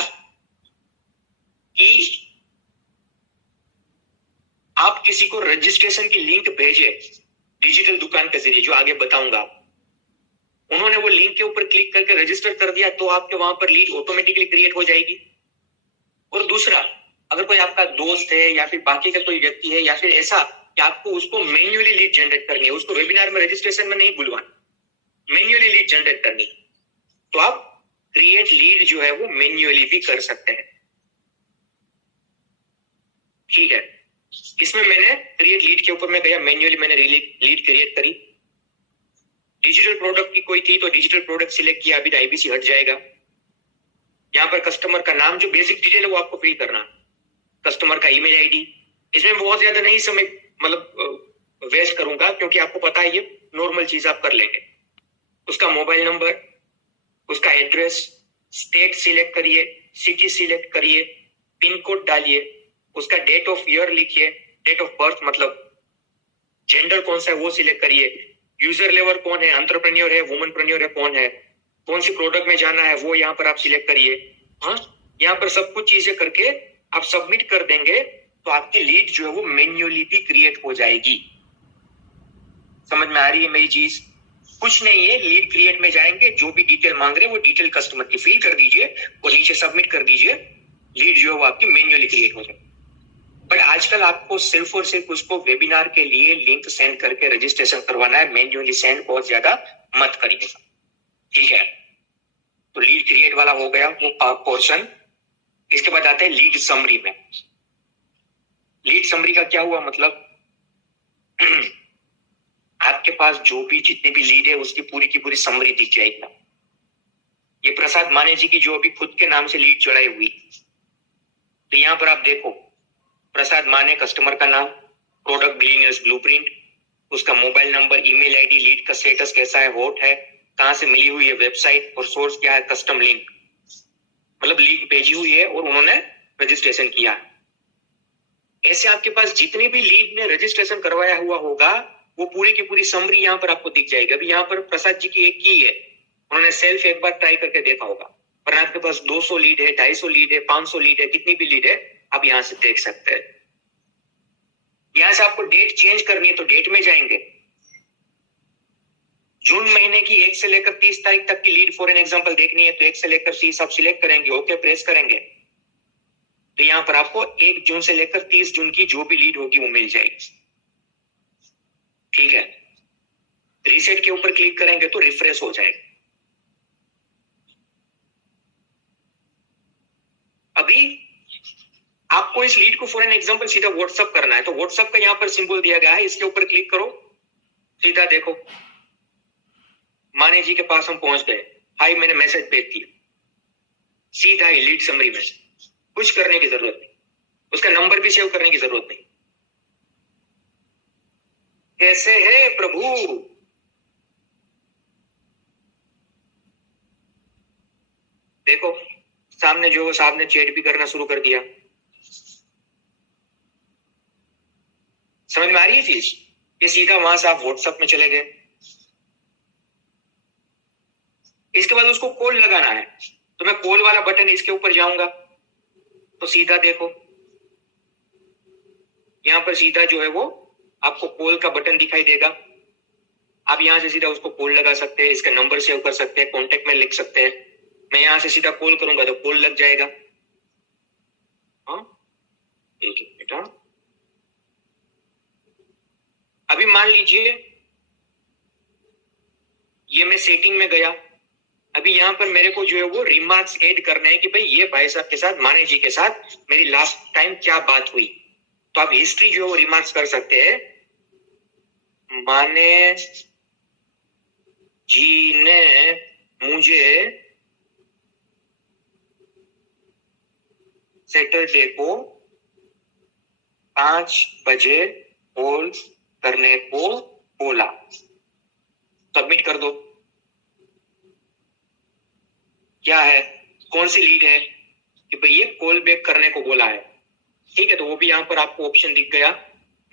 कि आप किसी को रजिस्ट्रेशन की लिंक भेजे डिजिटल दुकान के जरिए, जो आगे बताऊंगा, उन्होंने वो लिंक के ऊपर क्लिक करके रजिस्टर कर दिया तो आपके वहां पर लीड ऑटोमेटिकली क्रिएट हो जाएगी। और दूसरा, अगर कोई आपका दोस्त है या फिर बाकी का कोई व्यक्ति है या फिर ऐसा कि आपको उसको मैन्युअली लीड जनरेट करनी है, उसको वेबिनार में रजिस्ट्रेशन में नहीं बुलवाना, मैन्युअली लीड जनरेट करनी, तो आप क्रिएट लीड जो है वो मैन्युअली भी कर सकते हैं। ठीक है, इसमें मैंने क्रिएट लीड के ऊपर मैं गया, मैन्युअली मैंने लीड क्रिएट करी। डिजिटल प्रोडक्ट की कोई थी तो डिजिटल प्रोडक्ट सिलेक्ट किया, अभी आईबीसी हट जाएगा। यहाँ पर कस्टमर का नाम, जो बेसिक डिटेल है वो आपको फिल करना, कस्टमर का ईमेल आईडी। इसमें बहुत ज्यादा नहीं समय मतलब वेस्ट करूंगा, क्योंकि आपको पता है ये नॉर्मल चीज आप कर लेंगे। उसका मोबाइल नंबर, उसका एड्रेस, स्टेट सिलेक्ट करिए, सिटी सिलेक्ट करिए, पिन कोड डालिए, उसका डेट ऑफ ईयर लिखिए, डेट ऑफ बर्थ मतलब जेंडर कौन सा है वो सिलेक्ट करिए, यूजर लेवल कौन है, एंटरप्रेन्योर है, वुमनप्रेन्योर है, कौन है, कौन सी प्रोडक्ट में जाना है वो यहाँ पर आप सिलेक्ट करिए। हाँ, यहाँ पर सब कुछ चीजें करके आप सबमिट कर देंगे तो आपकी लीड जो है वो मैन्युअली भी क्रिएट हो जाएगी। समझ में आ रही है मेरी चीज? कुछ नहीं है, लीड क्रिएट में जाएंगे, जो भी डिटेल मांग रहे हैं वो डिटेल कस्टमर की फिल कर दीजिए और नीचे सबमिट कर दीजिए, लीड जो है वो आपकी मैन्युअली क्रिएट हो जाएगी। बट आजकल आपको सिर्फ और सिर्फ उसको वेबिनार के लिए लिंक सेंड करके रजिस्ट्रेशन करवाना है, मैन्युअली सेंड बहुत ज्यादा मत करिएगा, ठीक है? तो लीड क्रिएट वाला हो गया वो पोर्शन। इसके बाद आते हैं लीड समरी में। लीड समरी का क्या हुआ मतलब आपके पास जो भी जितने भी लीड है उसकी पूरी की पूरी समरी दिख जाएगी। ये प्रसाद माने जी की जो अभी खुद के नाम से लीड चढ़ाई हुई, तो यहां पर आप देखो प्रसाद माने, कस्टमर का नाम, प्रोडक्ट बिलियनियर्स ब्लूप्रिंट, उसका mobile number, email ID, lead का स्टेटस कैसा है, हॉट है, कहां से मिली हुई है वेबसाइट, और सोर्स क्या है, कस्टम लिंक, मतलब लीड भेजी हुई है और उन्होंने रजिस्ट्रेशन किया। ऐसे आपके पास जितने भी लीड ने रजिस्ट्रेशन करवाया हुआ होगा वो पूरी की पूरी समरी यहाँ पर आपको दिख जाएगी। अभी यहाँ पर प्रसाद जी की एक की है, उन्होंने सेल्फ एक बार ट्राई करके देखा होगा, पर आपके पास 200 लीड है, 250 लीड है, 500 लीड है, कितनी भी लीड है आप यहां से देख सकते हैं। यहां से आपको डेट चेंज करनी है तो डेट में जाएंगे, जून महीने की 1 से लेकर 30 तारीख तक की लीड फॉर एन एग्जांपल देखनी है तो 1 से लेकर 30 आप सिलेक्ट करेंगे, ओके प्रेस करेंगे तो यहां पर आपको 1 जून से लेकर 30 जून की जो भी लीड होगी वो मिल जाएगी, ठीक है? रीसेट के ऊपर क्लिक करेंगे तो रिफ्रेश हो जाएगा। अभी आपको इस लीड को फॉर एन एग्जांपल सीधा व्हाट्सएप करना है तो व्हाट्सएप का यहां पर सिंबल दिया गया है, इसके ऊपर क्लिक करो, सीधा देखो माने जी के पास हम पहुंच गए, हाय मैंने मैसेज भेज दिया, सीधा ही लीड समरी में, कुछ करने की जरूरत नहीं, उसका नंबर भी सेव करने की जरूरत नहीं। कैसे है प्रभु? देखो सामने जो साहब ने चैट भी करना शुरू कर दिया। समझ में आ रही है चीज? ये सीधा वहां से आप व्हाट्सएप में चले गए। इसके बाद उसको कॉल लगाना है तो मैं कॉल वाला बटन इसके ऊपर जाऊंगा तो सीधा देखो यहां पर सीधा जो है वो आपको कॉल का बटन दिखाई देगा। आप यहां से सीधा उसको कॉल लगा सकते हैं, इसका नंबर सेव कर सकते हैं, कॉन्टेक्ट में लिख सकते हैं। मैं यहां से सीधा कॉल करूंगा तो कॉल लग जाएगा। हाँ, एक मिनट। हाँ, अभी मान लीजिए ये मैं सेटिंग में गया, अभी यहां पर मेरे को जो है वो रिमार्क्स ऐड करना है कि भाई ये भाई साहब के साथ, माने जी के साथ मेरी लास्ट टाइम क्या बात हुई, तो आप हिस्ट्री जो है वो रिमार्क्स कर सकते हैं। माने जी ने मुझे सैटरडे को 5 बजे कॉल करने को बोला, सबमिट कर दो। क्या है, कौन सी लीड है कि भाई ये कॉल बैक करने को बोला है, ठीक है? तो वो भी यहां पर आपको ऑप्शन दिख गया,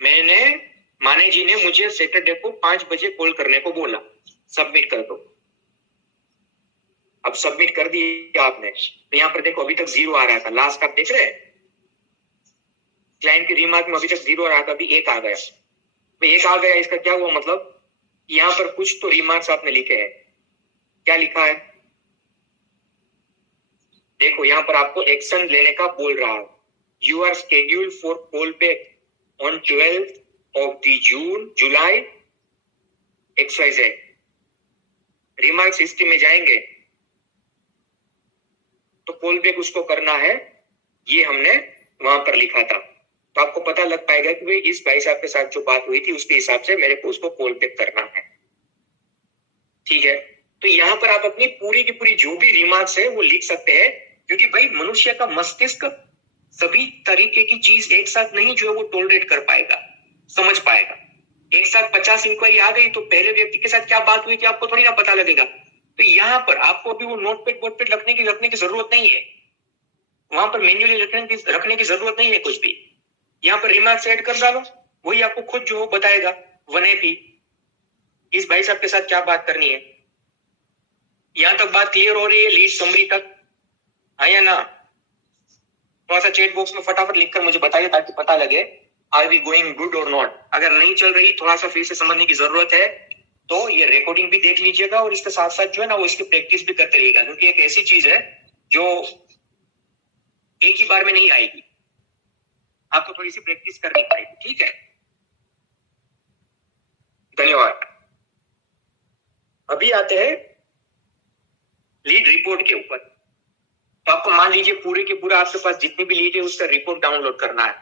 मैंने माने जी ने मुझे सैटरडे को 5 बजे कॉल करने को बोला, सबमिट कर दो। अब सबमिट कर दिया आपने तो यहां पर देखो अभी तक 0 आ रहा था, लास्ट आप देख रहे हैं क्लाइंट की रिमार्क में अभी तक 0 आ रहा था, अभी 1 आ गया। 1 आ गया, इसका क्या हुआ मतलब यहां पर कुछ तो रिमार्क्स आपने लिखे हैं। क्या लिखा है देखो, यहां पर आपको एक्शन लेने का बोल रहा है। You are scheduled for call back on 12th of the July XYZ। Remarks history में जाएंगे तो कॉल बैक उसको करना है, ये हमने वहां पर लिखा था। तो आपको पता लग पाएगा कि भाई इस भाई साहब के साथ जो बात हुई थी उसके हिसाब से मेरे को उसको कॉल बैक करना है। ठीक है, तो यहाँ पर आप अपनी पूरी की पूरी जो भी रिमार्क्स है वो लिख सकते हैं, क्योंकि भाई मनुष्य का मस्तिष्क सभी तरीके की चीज एक साथ नहीं जो है वो टॉलरेट कर पाएगा, समझ पाएगा। एक साथ 50 इंक्वायरी आ गई तो पहले व्यक्ति के साथ क्या बात हुई थी आपको थोड़ी ना पता लगेगा। तो यहाँ पर आपको अभी वो नोटपैड वोटपैड रखने की जरूरत नहीं है, वहां पर मैन्युअली रखने की जरूरत नहीं है कुछ भी। यहाँ पर रिमार्क्स ऐड कर डालो, वही आपको खुद जो हो बताएगा वने भी इस भाई साहब के साथ क्या बात करनी है। यहां तक बात क्लियर हो रही है, लीड समरी तक, हाँ या ना? थोड़ा सा चैट बॉक्स में फटाफट लिखकर मुझे बताइए ताकि पता लगे आर वी गोइंग गुड और नॉट। अगर नहीं चल रही, थोड़ा सा फिर से समझने की जरूरत है, तो ये रिकॉर्डिंग भी देख लीजिएगा और इसके साथ साथ जो है ना वो इसकी प्रैक्टिस भी करते रहिएगा, क्योंकि एक ऐसी चीज है जो एक ही बार में नहीं आएगी, आपको थोड़ी सी प्रैक्टिस करनी पड़ेगी। ठीक है, धन्यवाद। अभी आते हैं लीड रिपोर्ट के ऊपर। तो आपको मान लीजिए पूरे के पूरा आपके पास जितनी भी लीड है उसका रिपोर्ट डाउनलोड करना है।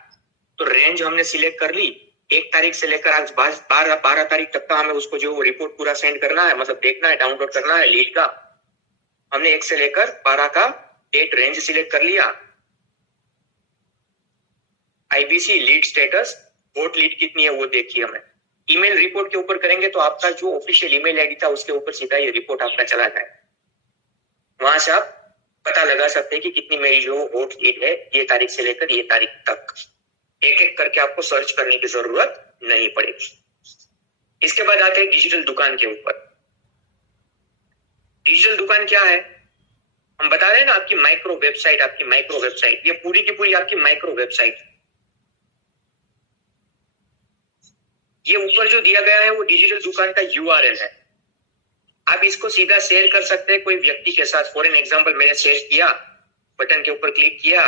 तो रेंज हमने सिलेक्ट कर ली, 1 तारीख से लेकर आज 12 तारीख तक का हमें उसको जो रिपोर्ट पूरा सेंड करना है, मतलब देखना है, डाउनलोड करना है लीड का। हमने 1 से लेकर 12 का डेट रेंज सिलेक्ट कर लिया। IBC lead status, vote lead कितनी है वो देखिए। हमें ईमेल रिपोर्ट के ऊपर करेंगे तो आपका जो ऑफिशियल ईमेल आईडी था उसके ऊपर सीधा ये रिपोर्ट आपका चला जाए। वहां से आप पता लगा सकते हैं कि कितनी मेरी जो वोट लीड है ये तारीख से लेकर ये तारीख तक। एक एक करके आपको सर्च करने की जरूरत नहीं पड़ेगी। इसके बाद आते हैं डिजिटल दुकान के ऊपर। डिजिटल दुकान क्या है? हम बता रहे हैं ना, आपकी माइक्रो वेबसाइट, ये पूरी की पूरी आपकी माइक्रो वेबसाइट। ये ऊपर जो दिया गया है वो डिजिटल दुकान का यूआरएल है। आप इसको सीधा शेयर कर सकते हैं कोई व्यक्ति के साथ। फॉर एन एग्जांपल, मैंने शेयर किया, बटन के ऊपर क्लिक किया,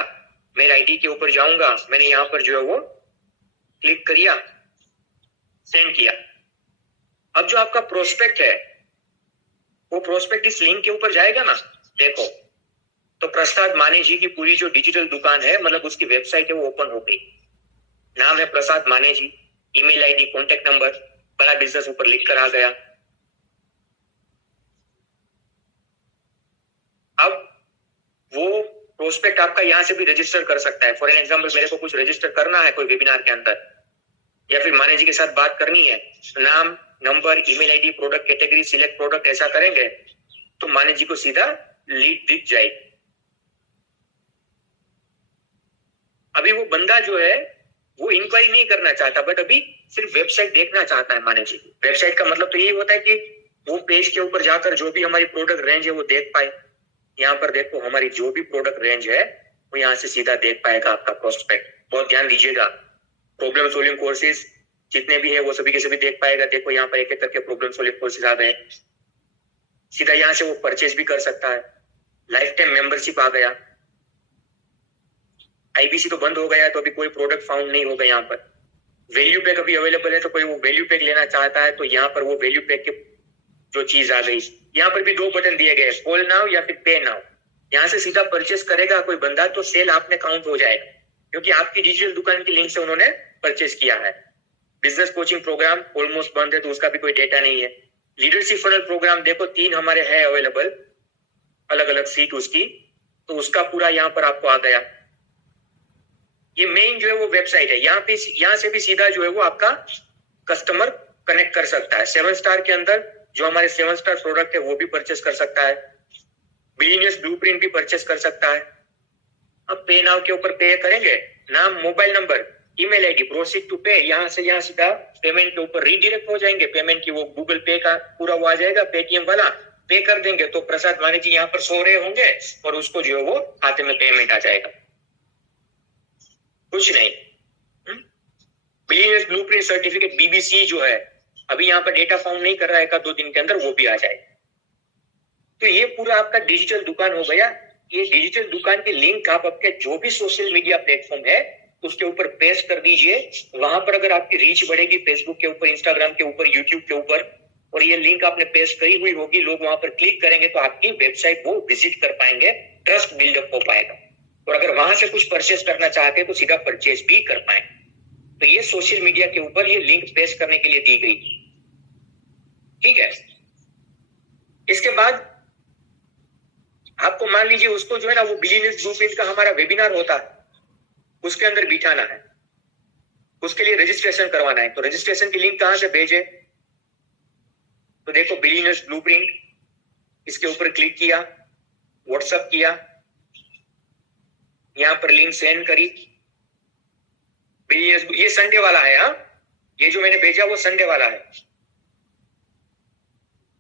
मेरा आईडी के ऊपर जाऊंगा, मैंने यहां पर जो है वो क्लिक किया, सेंड किया। अब जो आपका प्रोस्पेक्ट है वो प्रोस्पेक्ट इस लिंक के ऊपर जाएगा ना, देखो तो प्रसाद माने जी की पूरी जो डिजिटल दुकान है, मतलब उसकी वेबसाइट है वो ओपन हो गई। नाम है प्रसाद माने जी, ईमेल आईडी, कॉन्टेक्ट नंबर, बड़ा बिजनेस ऊपर लिख कर आ गया। अब वो प्रोस्पेक्ट आपका यहां से भी रजिस्टर कर सकता है। फॉर एन एग्जांपल, मेरे को कुछ रजिस्टर करना है कोई वेबिनार के अंदर, या फिर माने जी के साथ बात करनी है, नाम, number, email ID, product category, select product, ऐसा करेंगे तो माने जी को सीधा लीड दिख जाएगी। अभी वो बंदा जो है वो इंक्वायरी नहीं करना चाहता, बट अभी सिर्फ वेबसाइट देखना चाहता है माने जी। वेबसाइट का मतलब तो यही होता है कि वो पेज के ऊपर जाकर जो भी हमारी प्रोडक्ट रेंज है वो देख पाए। यहाँ पर देखो हमारी जो भी प्रोडक्ट रेंज है वो यहाँ से सीधा देख पाएगा आपका प्रोस्पेक्ट। बहुत ध्यान दीजिएगा, प्रॉब्लम सॉल्विंग कोर्सेज जितने भी है वो सभी के सभी देख पाएगा। देखो यहाँ पर एक एक करके प्रॉब्लम सॉल्विंग कोर्सेज आ गए, सीधा यहाँ से वो परचेज भी कर सकता है। लाइफ टाइम मेंबरशिप आ गया। आईबीसी तो बंद हो गया तो अभी कोई प्रोडक्ट फाउंड नहीं होगा। यहाँ पर वैल्यू पैक अभी अवेलेबल है, तो कोई वो वैल्यू पैक लेना चाहता है तो यहाँ पर वो वैल्यू पैक के जो चीज आ गई। यहाँ पर भी 2 बटन दिए गए, कॉल नाउ या फिर पे नाउ। यहाँ से सीधा परचेस करेगा कोई बंदा तो सेल आप में काउंट हो जाएगा, क्योंकि आपकी डिजिटल दुकान की लिंक से उन्होंने परचेस किया है। बिजनेस कोचिंग प्रोग्राम ऑलमोस्ट बंद है तो उसका भी कोई डेटा नहीं है। लीडरशिप फनल प्रोग्राम देखो 3 हमारे है अवेलेबल, अलग अलग सीट उसकी, तो उसका पूरा यहाँ पर आपको आ गया। ये मेन जो है वो वेबसाइट है। यहाँ से भी सीधा जो है वो आपका कस्टमर कनेक्ट कर सकता है। 7 स्टार के अंदर जो हमारे 7 स्टार प्रोडक्ट है वो भी परचेस कर सकता है। बिलियनियर्स ब्लूप्रिंट भी परचेस कर सकता है। अब पे नाउ के ऊपर पे करेंगे, नाम, mobile number, email ID, proceed to pay, यहाँ से यहाँ सीधा पेमेंट के ऊपर रीडायरेक्ट हो जाएंगे। पेमेंट की वो गूगल पे का पूरा वो आ जाएगा, पेटीएम वाला पे कर देंगे तो प्रसाद माने जी यहाँ पर सो रहे होंगे और उसको जो है वो खाते में पेमेंट आ जाएगा। कुछ नहीं। बिलियनियर्स ब्लूप्रिंट सर्टिफिकेट बीबीसी जो है अभी यहाँ पर डेटा फाउंड नहीं कर रहा है, 1-2 दिन के अंदर वो भी आ जाएगा। तो ये पूरा आपका डिजिटल दुकान हो गया। ये डिजिटल दुकान की लिंक आप आपके जो भी सोशल मीडिया प्लेटफॉर्म है उसके ऊपर पेस्ट कर दीजिए। वहां पर अगर आपकी रीच बढ़ेगी, फेसबुक के ऊपर, इंस्टाग्राम के ऊपर, यूट्यूब के ऊपर, और ये लिंक आपने पेस्ट करी हुई होगी, लोग वहां पर क्लिक करेंगे तो आपकी वेबसाइट वो विजिट कर पाएंगे, ट्रस्ट बिल्डअप हो पाएगा। और अगर वहां से कुछ परचेस करना चाहते हैं तो सीधा परचेस भी कर पाए। तो ये सोशल मीडिया के ऊपर ये लिंक पेस्ट करने के लिए दी गई, ठीक है। इसके बाद आपको मान लीजिए उसको जो है ना वो बिलियनियर्स ब्लूप्रिंट का हमारा वेबिनार होता है, उसके अंदर बिठाना है, उसके लिए रजिस्ट्रेशन करवाना है। तो रजिस्ट्रेशन की लिंक कहां से भेजे? तो देखो बिलियनियर्स ब्लूप्रिंट, इसके ऊपर क्लिक किया, व्हाट्सएप किया, यहां पर लिंक सेंड करी। बिलियनियर्स, ये संडे वाला है, हाँ, ये जो मैंने भेजा वो संडे वाला है।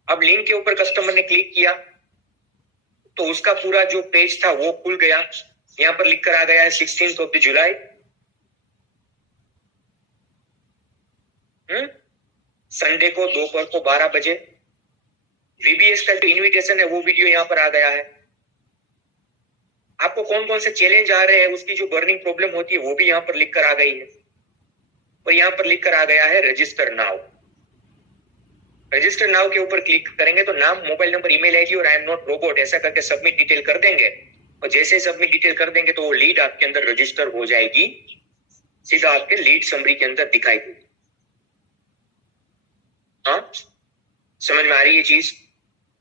अब लिंक के ऊपर कस्टमर ने क्लिक किया तो उसका पूरा जो पेज था वो खुल गया। यहां पर लिखकर आ गया है 16 जुलाई। संडे को दोपहर को 12 बजे VBS का जो इनविटेशन है वो वीडियो यहां पर आ गया है। आपको कौन कौन से चैलेंज आ रहे हैं उसकी जो बर्निंग प्रॉब्लम होती है वो भी यहां पर लिखकर आ गई है। और यहां पर लिखकर आ गया है रजिस्टर नाउ। रजिस्टर नाउ के ऊपर क्लिक करेंगे तो नाम, मोबाइल नंबर, ईमेल आईडी और आई एम नॉट रोबोट ऐसा करके सबमिट डिटेल कर देंगे। और जैसे सबमिट डिटेल कर देंगे तो वो लीड आपके अंदर रजिस्टर हो जाएगी, सीधा आपके लीड समरी के अंदर दिखाई देगी। हाँ, समझ में आ रही है चीज?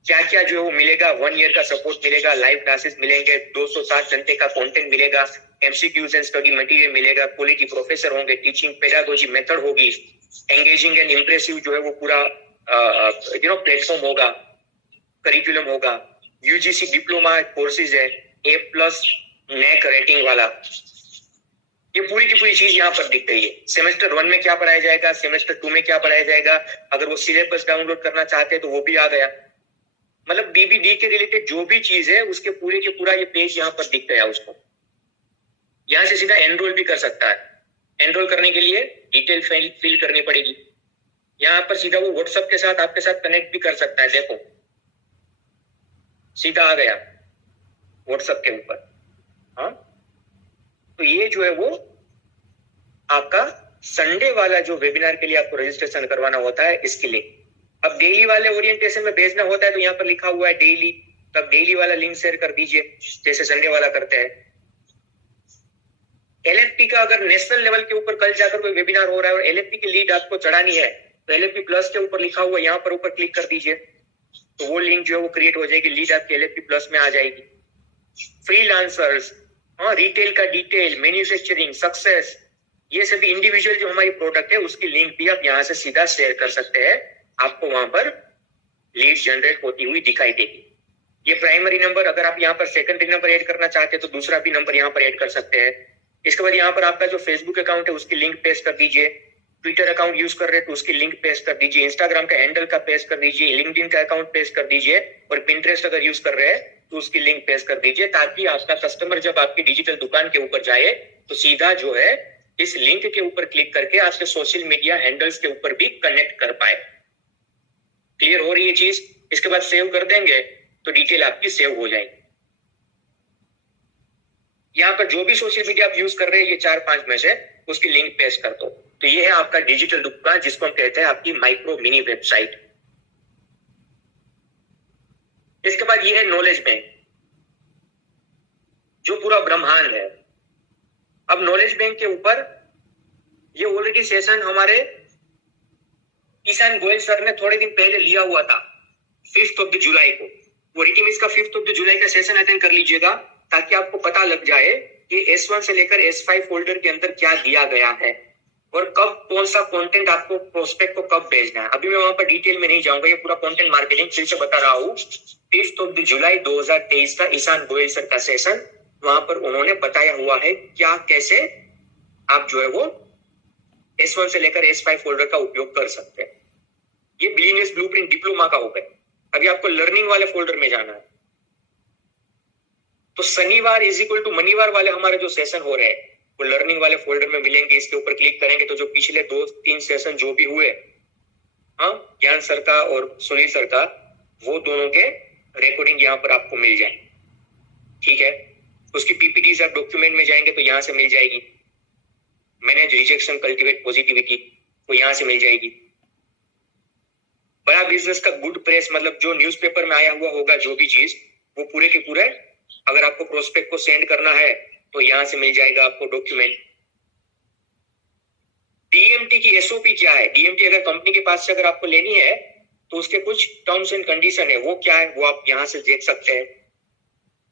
क्या क्या जो है वो मिलेगा? 1 ईयर का सपोर्ट मिलेगा, लाइव क्लासेस मिलेंगे, 260 घंटे का कंटेंट मिलेगा, MCQs एंड स्टडी मटेरियल मिलेगा, क्वालिटी प्रोफेसर होंगे, टीचिंग पेडागोजी मेथड होगी, एंगेजिंग एंड इंप्रेसिव जो है वो पूरा प्लेटफॉर्म होगा, करिकुलम होगा, UGC डिप्लोमा कोर्सेज है, A+ नेक रेटिंग वाला। ये पूरी की पूरी चीज यहाँ पर दिख रही है। सेमेस्टर 1 में क्या पढ़ाया जाएगा, सेमेस्टर 2 में क्या पढ़ाया जाएगा, अगर वो सिलेबस डाउनलोड करना चाहते हैं तो वो भी आ गया। मतलब BBD के रिलेटेड जो भी चीज है उसके पूरे के पूरा ये पेज यहाँ पर दिख गया उसको। यहाँ से सीधा एनरोल भी कर सकता है। एनरोल करने के लिए डिटेल फिल करनी पड़ेगी। यहाँ पर सीधा वो व्हाट्सएप के साथ आपके साथ कनेक्ट भी कर सकता है। देखो सीधा आ गया व्हाट्सएप के ऊपर। हाँ, तो ये जो है वो आपका संडे वाला जो वेबिनार के लिए आपको रजिस्ट्रेशन करवाना होता है इसके लिए। अब डेली वाले ओरिएंटेशन में भेजना होता है तो यहाँ पर लिखा हुआ है डेली, तब डेली वाला लिंक शेयर कर दीजिए जैसे संडे वाला करते हैं। LFP का अगर नेशनल लेवल के ऊपर कल जाकर कोई वेबिनार हो रहा है और LFP की लीड आपको चढ़ानी है तो LFP प्लस के ऊपर लिखा हुआ यहाँ पर ऊपर क्लिक कर दीजिए तो वो लिंक जो है वो क्रिएट हो जाएगी, लीड आपकी LFP प्लस में आ जाएगी। फ्रीलांसर्स, हाँ, रिटेल का डिटेल, मैन्युफैक्चरिंग, सक्सेस, ये सभी इंडिविजुअल जो हमारी प्रोडक्ट है उसकी लिंक भी आप यहाँ से सीधा शेयर कर सकते हैं। आपको वहां पर लीड जनरेट होती हुई दिखाई देगी। ये प्राइमरी नंबर, अगर आप यहाँ पर सेकेंडरी नंबर ऐड करना चाहते हैं तो दूसरा भी नंबर यहाँ पर ऐड कर सकते हैं। इसके बाद यहाँ पर आपका जो फेसबुक अकाउंट है उसकी लिंक पेस्ट कर दीजिए, ट्विटर अकाउंट यूज कर रहे हैं तो उसकी लिंक पेस्ट कर दीजिए, इंस्टाग्राम का हैंडल का पेस्ट कर दीजिए, लिंक्डइन का अकाउंट पेस्ट कर दीजिए और पिंटरेस्ट अगर यूज कर रहे हैं तो उसकी लिंक पेस्ट कर दीजिए, ताकि आपका कस्टमर जब आपकी डिजिटल दुकान के ऊपर जाए तो सीधा जो है इस लिंक के ऊपर क्लिक करके आपके सोशल मीडिया हैंडल्स के ऊपर भी कनेक्ट कर पाए। क्लियर हो रही है चीज? इसके बाद सेव कर देंगे तो डिटेल आपकी सेव हो जाएगी। यहाँ पर जो भी सोशल मीडिया आप यूज कर रहे हैं ये 4-5 में से उसकी लिंक पेस्ट कर दो। तो ये है आपका डिजिटल दुकान जिसको हम कहते हैं आपकी माइक्रो मिनी वेबसाइट। इसके बाद ये है नॉलेज बैंक, जो पूरा ब्रह्मांड है। अब नॉलेज बैंक के ऊपर ये ऑलरेडी सेशन हमारे ईशान गोयल सर ने थोड़े दिन पहले लिया हुआ था 5 जुलाई को। वो रिटिमिस का 5 जुलाई का सेशन अटेंड कर लीजिएगा ताकि आपको पता लग जाए कि S1 से लेकर S5 फोल्डर के अंदर क्या दिया गया है और कब कौन सा कंटेंट आपको प्रोस्पेक्ट को कब भेजना है। अभी मैं वहां पर डिटेल में नहीं जाऊंगा, ये पूरा कंटेंट मार्केटिंग फिर से बता रहा हूँ। 5 जुलाई 2023 का ईशान गोयल सर का सेशन, वहां पर उन्होंने बताया हुआ है क्या कैसे आप जो है वो S1 से लेकर S5 फोल्डर का उपयोग कर सकते हैं। ये बिलियनियर्स ब्लूप्रिंट डिप्लोमा का हो गया। अभी आपको लर्निंग वाले फोल्डर में जाना है तो शनिवार = मनीवार वाले हमारे जो सेशन हो रहे हैं वो लर्निंग वाले फोल्डर में मिलेंगे। इसके ऊपर क्लिक करेंगे तो जो पिछले 2-3 सेशन जो भी हुए, हाँ, ज्ञान सर का और सुनील सर का, वो दोनों के रिकॉर्डिंग यहाँ पर आपको मिल जाए। ठीक है, उसकी PPTs आप डॉक्यूमेंट में जाएंगे तो यहाँ से मिल जाएगी। मैनेज रिजेक्शन, कल्टिवेट पॉजिटिविटी, वो यहाँ से मिल जाएगी। बड़ा बिजनेस का गुड प्रेस, मतलब जो न्यूज़पेपर में आया हुआ होगा जो भी चीज, वो पूरे के पूरे अगर आपको प्रोस्पेक्ट को सेंड करना है तो यहाँ से मिल जाएगा आपको डॉक्यूमेंट। डीएमटी की एसओपी क्या है, डीएमटी अगर कंपनी के पास से अगर आपको लेनी है तो उसके कुछ टर्म्स एंड कंडीशन है, वो क्या है वो आप यहाँ से देख सकते हैं।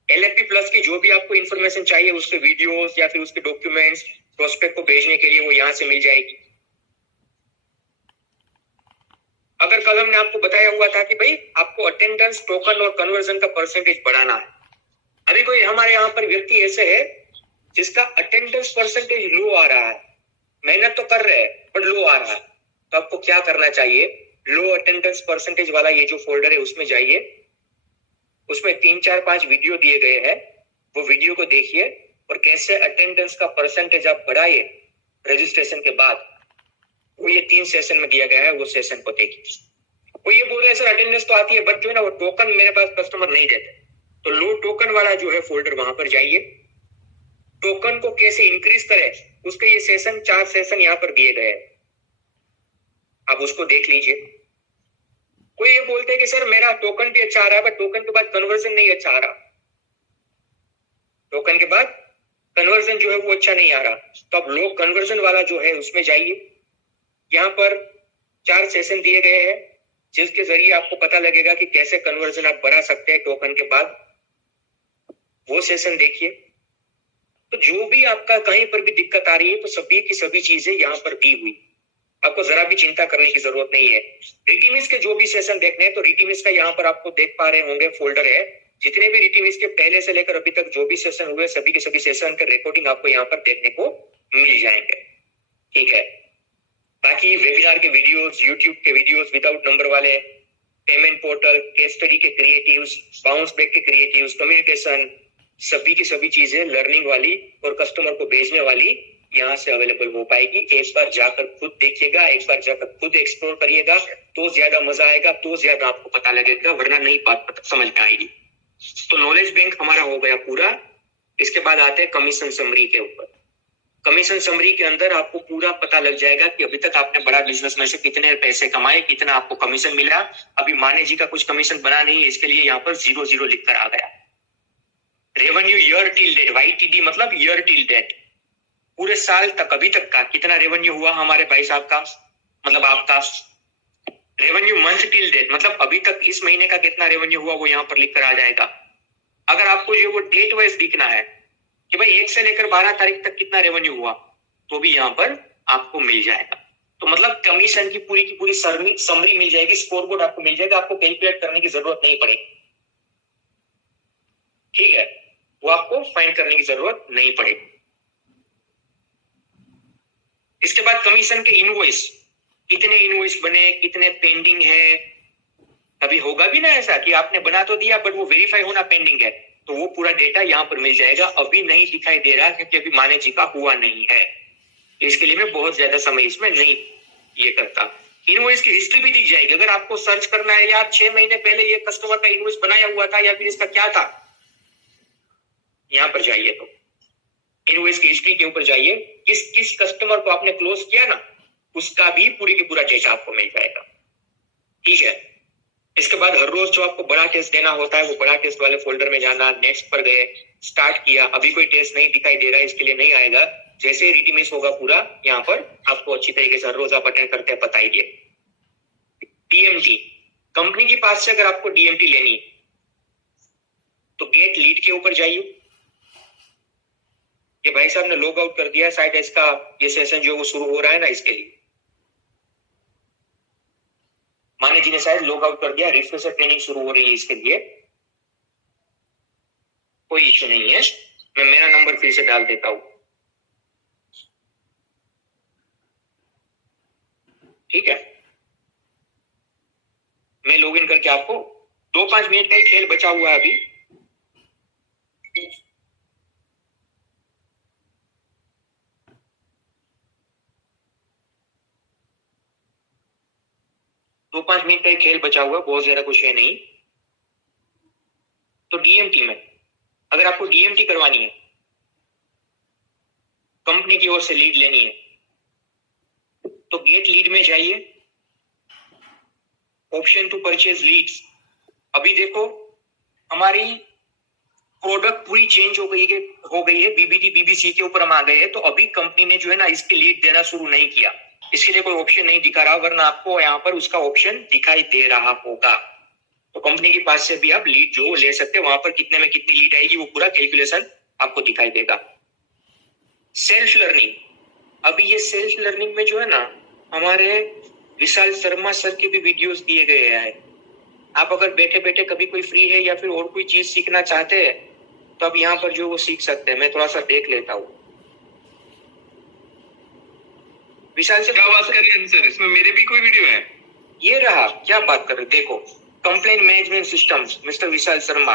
एलएफपी प्लस की जो भी आपको इन्फॉर्मेशन चाहिए, उसके वीडियोस या फिर उसके डॉक्यूमेंट्स प्रोस्पेक्ट को भेजने के लिए, वो यहाँ से मिल जाएगी। अगर कल हमने आपको बताया हुआ था कि भाई आपको अटेंडेंस, टोकन और कन्वर्जन का परसेंटेज बढ़ाना है, अभी कोई हमारे यहाँ पर व्यक्ति ऐसे है जिसका अटेंडेंस परसेंटेज लो आ रहा है, मेहनत तो कर रहे हैं पर लो आ रहा है, तो आपको क्या करना चाहिए, लो अटेंडेंस परसेंटेज वाला ये जो फोल्डर है उसमें जाइए, उसमें 3 4 5 वीडियो दिए गए हैं, वो वीडियो को देखिए और कैसे अटेंडेंस का परसेंटेज आप बढ़ाइए रजिस्ट्रेशन के बाद। वो ये 3 सेशन में दिया गया है, वो सेशन को देखिए। वो ये बोल रहे हैं सर अटेंडेंस तो आती है बट जो है ना वो टोकन मेरे पास कस्टमर नहीं देते, तो लो टोकन वाला जो है फोल्डर वहां पर जाइए। टोकन को कैसे इंक्रीज करें उसके ये सेशन 4 सेशन यहाँ पर दिए गए हैं, आप उसको देख लीजिए। कोई ये बोलते हैं कि सर मेरा टोकन भी अच्छा आ रहा है बट टोकन के बाद कन्वर्जन नहीं अच्छा आ रहा, टोकन के बाद कन्वर्जन जो है वो अच्छा नहीं आ रहा, तो अब लो कन्वर्जन वाला जो है उसमें जाइए। यहाँ पर 4 सेशन दिए गए हैं जिसके जरिए आपको पता लगेगा कि कैसे कन्वर्जन आप बढ़ा सकते हैं टोकन के बाद, वो सेशन देखिए। तो जो भी आपका कहीं पर भी दिक्कत आ रही है तो सभी की सभी चीजें यहाँ पर दी हुई, आपको जरा भी चिंता करने की जरूरत नहीं है। रिटीमिस के जो भी सेशन देखने हैं तो रिटीमिस का यहाँ पर आपको देख पा रहे होंगे फोल्डर है, जितने भी रिटीमिस के पहले से लेकर अभी तक जो भी सेशन हुए सभी के सभी सेशन के रिकॉर्डिंग आपको यहाँ पर देखने को मिल जाएंगे। ठीक है, बाकी वेबिनार के वीडियोस, यूट्यूब के वीडियोस विदाउट नंबर वाले, पेमेंट पोर्टल, केस स्टडी के क्रिएटिव्स, बाउंस बैक के क्रिएटिव्स, कम्युनिकेशन, सभी की सभी चीजें लर्निंग वाली और कस्टमर को भेजने वाली यहाँ से अवेलेबल हो पाएगी। एक बार जाकर खुद देखिएगा, एक बार जाकर खुद एक्सप्लोर करिएगा तो ज्यादा मजा आएगा, तो ज्यादा आपको पता लगेगा, वरना नहीं बात समझ में आएगी। तो नॉलेज बैंक हमारा हो गया पूरा। इसके बाद आते हैं कमीशन समरी के ऊपर। कमीशन समरी के अंदर आपको पूरा पता लग जाएगा कि अभी तक आपने बड़ा बिजनेस में से कितने पैसे कमाए, कितना आपको कमीशन मिला। अभी माने जी का कुछ कमीशन बना नहीं है, इसके लिए यहाँ पर 0 लिख कर आ गया। Revenue year till date, YTD मतलब ईयर टिल डेट, पूरे साल तक अभी तक का कितना रेवेन्यू हुआ हमारे भाई साहब का, मतलब आपका। रेवेन्यू मंथ टिल डेट मतलब अभी तक इस महीने का कितना रेवेन्यू हुआ, वो यहाँ पर लिख कर आ जाएगा। अगर आपको जो वो डेट वाइज दिखना है कि भाई 1 से लेकर 12 तारीख तक कितना रेवेन्यू हुआ, तो भी यहाँ पर आपको मिल जाएगा। तो मतलब कमीशन की पूरी समरी मिल जाएगी, स्कोर बोर्ड आपको मिल जाएगा, आपको कैलकुलेट करने की जरूरत नहीं पड़ेगी। ठीक है, वो आपको फाइंड करने की जरूरत नहीं पड़ेगी। इसके बाद कमीशन के इनवॉइस, कितने इनवॉइस बने, कितने पेंडिंग है। अभी होगा भी ना ऐसा कि आपने बना तो दिया बट वो वेरीफाई होना पेंडिंग है, तो वो पूरा डेटा यहाँ पर मिल जाएगा। अभी नहीं दिखाई दे रहा क्योंकि अभी माने जी का हुआ नहीं है, इसके लिए मैं बहुत ज्यादा समय इसमें नहीं ये करता। इनवॉइस की हिस्ट्री भी दिख जाएगी। अगर आपको सर्च करना है यार 6 महीने पहले ये कस्टमर का इनवॉइस बनाया हुआ था या फिर इसका क्या था, यहाँ पर जाइए तो इनवॉइस की हिस्ट्री के ऊपर जाइए, किस कस्टमर को आपने क्लोज किया ना उसका भी पूरी की पूरा डेटा आपको मिल जाएगा। ठीक है, इसके बाद हर रोज जो आपको बड़ा टेस्ट देना होता है वो बड़ा टेस्ट वाले फोल्डर में जाना, नेक्स्ट पर गए, स्टार्ट किया, अभी कोई टेस्ट नहीं दिखाई दे रहा है इसके लिए नहीं आएगा। जैसे रिटीमिस होगा पूरा यहाँ पर आपको अच्छी तरीके से हर रोज आप अटेंड करते हैं बताइए। डीएमटी, कंपनी के पास से अगर आपको डीएमटी लेनी तो गेट लीड के ऊपर जाइए। ये भाई साहब ने लॉग आउट कर दिया, शायद इसका ये सेशन जो वो शुरू हो रहा है ना इसके लिए माने जी ने शायद लॉग आउट कर दिया, रिफ्रेशर ट्रेनिंग शुरू हो रही है इसके लिए, कोई इश्यू नहीं है। मैं मेरा नंबर फिर से डाल देता हूं। ठीक है, मैं लॉग इन करके आपको 2-5 मिनट का ही खेल बचा हुआ है अभी। दो 5 मिनट का ही खेल बचा हुआ, बहुत ज्यादा कुछ है नहीं। तो डीएमटी में अगर आपको डीएमटी करवानी है, कंपनी की ओर से लीड लेनी है, तो गेट लीड में जाइए, ऑप्शन टू परचेज लीड्स। अभी देखो हमारी प्रोडक्ट पूरी चेंज हो गई है, बीबीटी बीबीसी के ऊपर हम आ गए हैं। तो अभी कंपनी ने जो है ना इसकी लीड देना शुरू नहीं किया, इसके लिए कोई ऑप्शन नहीं दिखा रहा, वरना आपको यहाँ पर उसका ऑप्शन दिखाई दे रहा होगा। तो कंपनी के पास से भी आप लीड जो ले सकते हैं, वहां पर कितने में कितनी लीड आएगी वो पूरा कैलकुलेशन आपको दिखाई देगा। सेल्फ लर्निंग, अभी ये सेल्फ लर्निंग में जो है ना हमारे विशाल शर्मा सर के भी वीडियोस दिए गए हैं। आप अगर बैठे बैठे कभी कोई फ्री है या फिर और कोई चीज सीखना चाहते हैं तो आप यहाँ पर जो वो सीख सकते हैं। मैं थोड़ा सा देख लेता हूँ। विशाल सर क्या बात कर रहे हैं सर, इसमें मेरे भी कोई वीडियो है? ये रहा, क्या बात कर रहे, देखो complaint management systems, mister Vishal Sharma.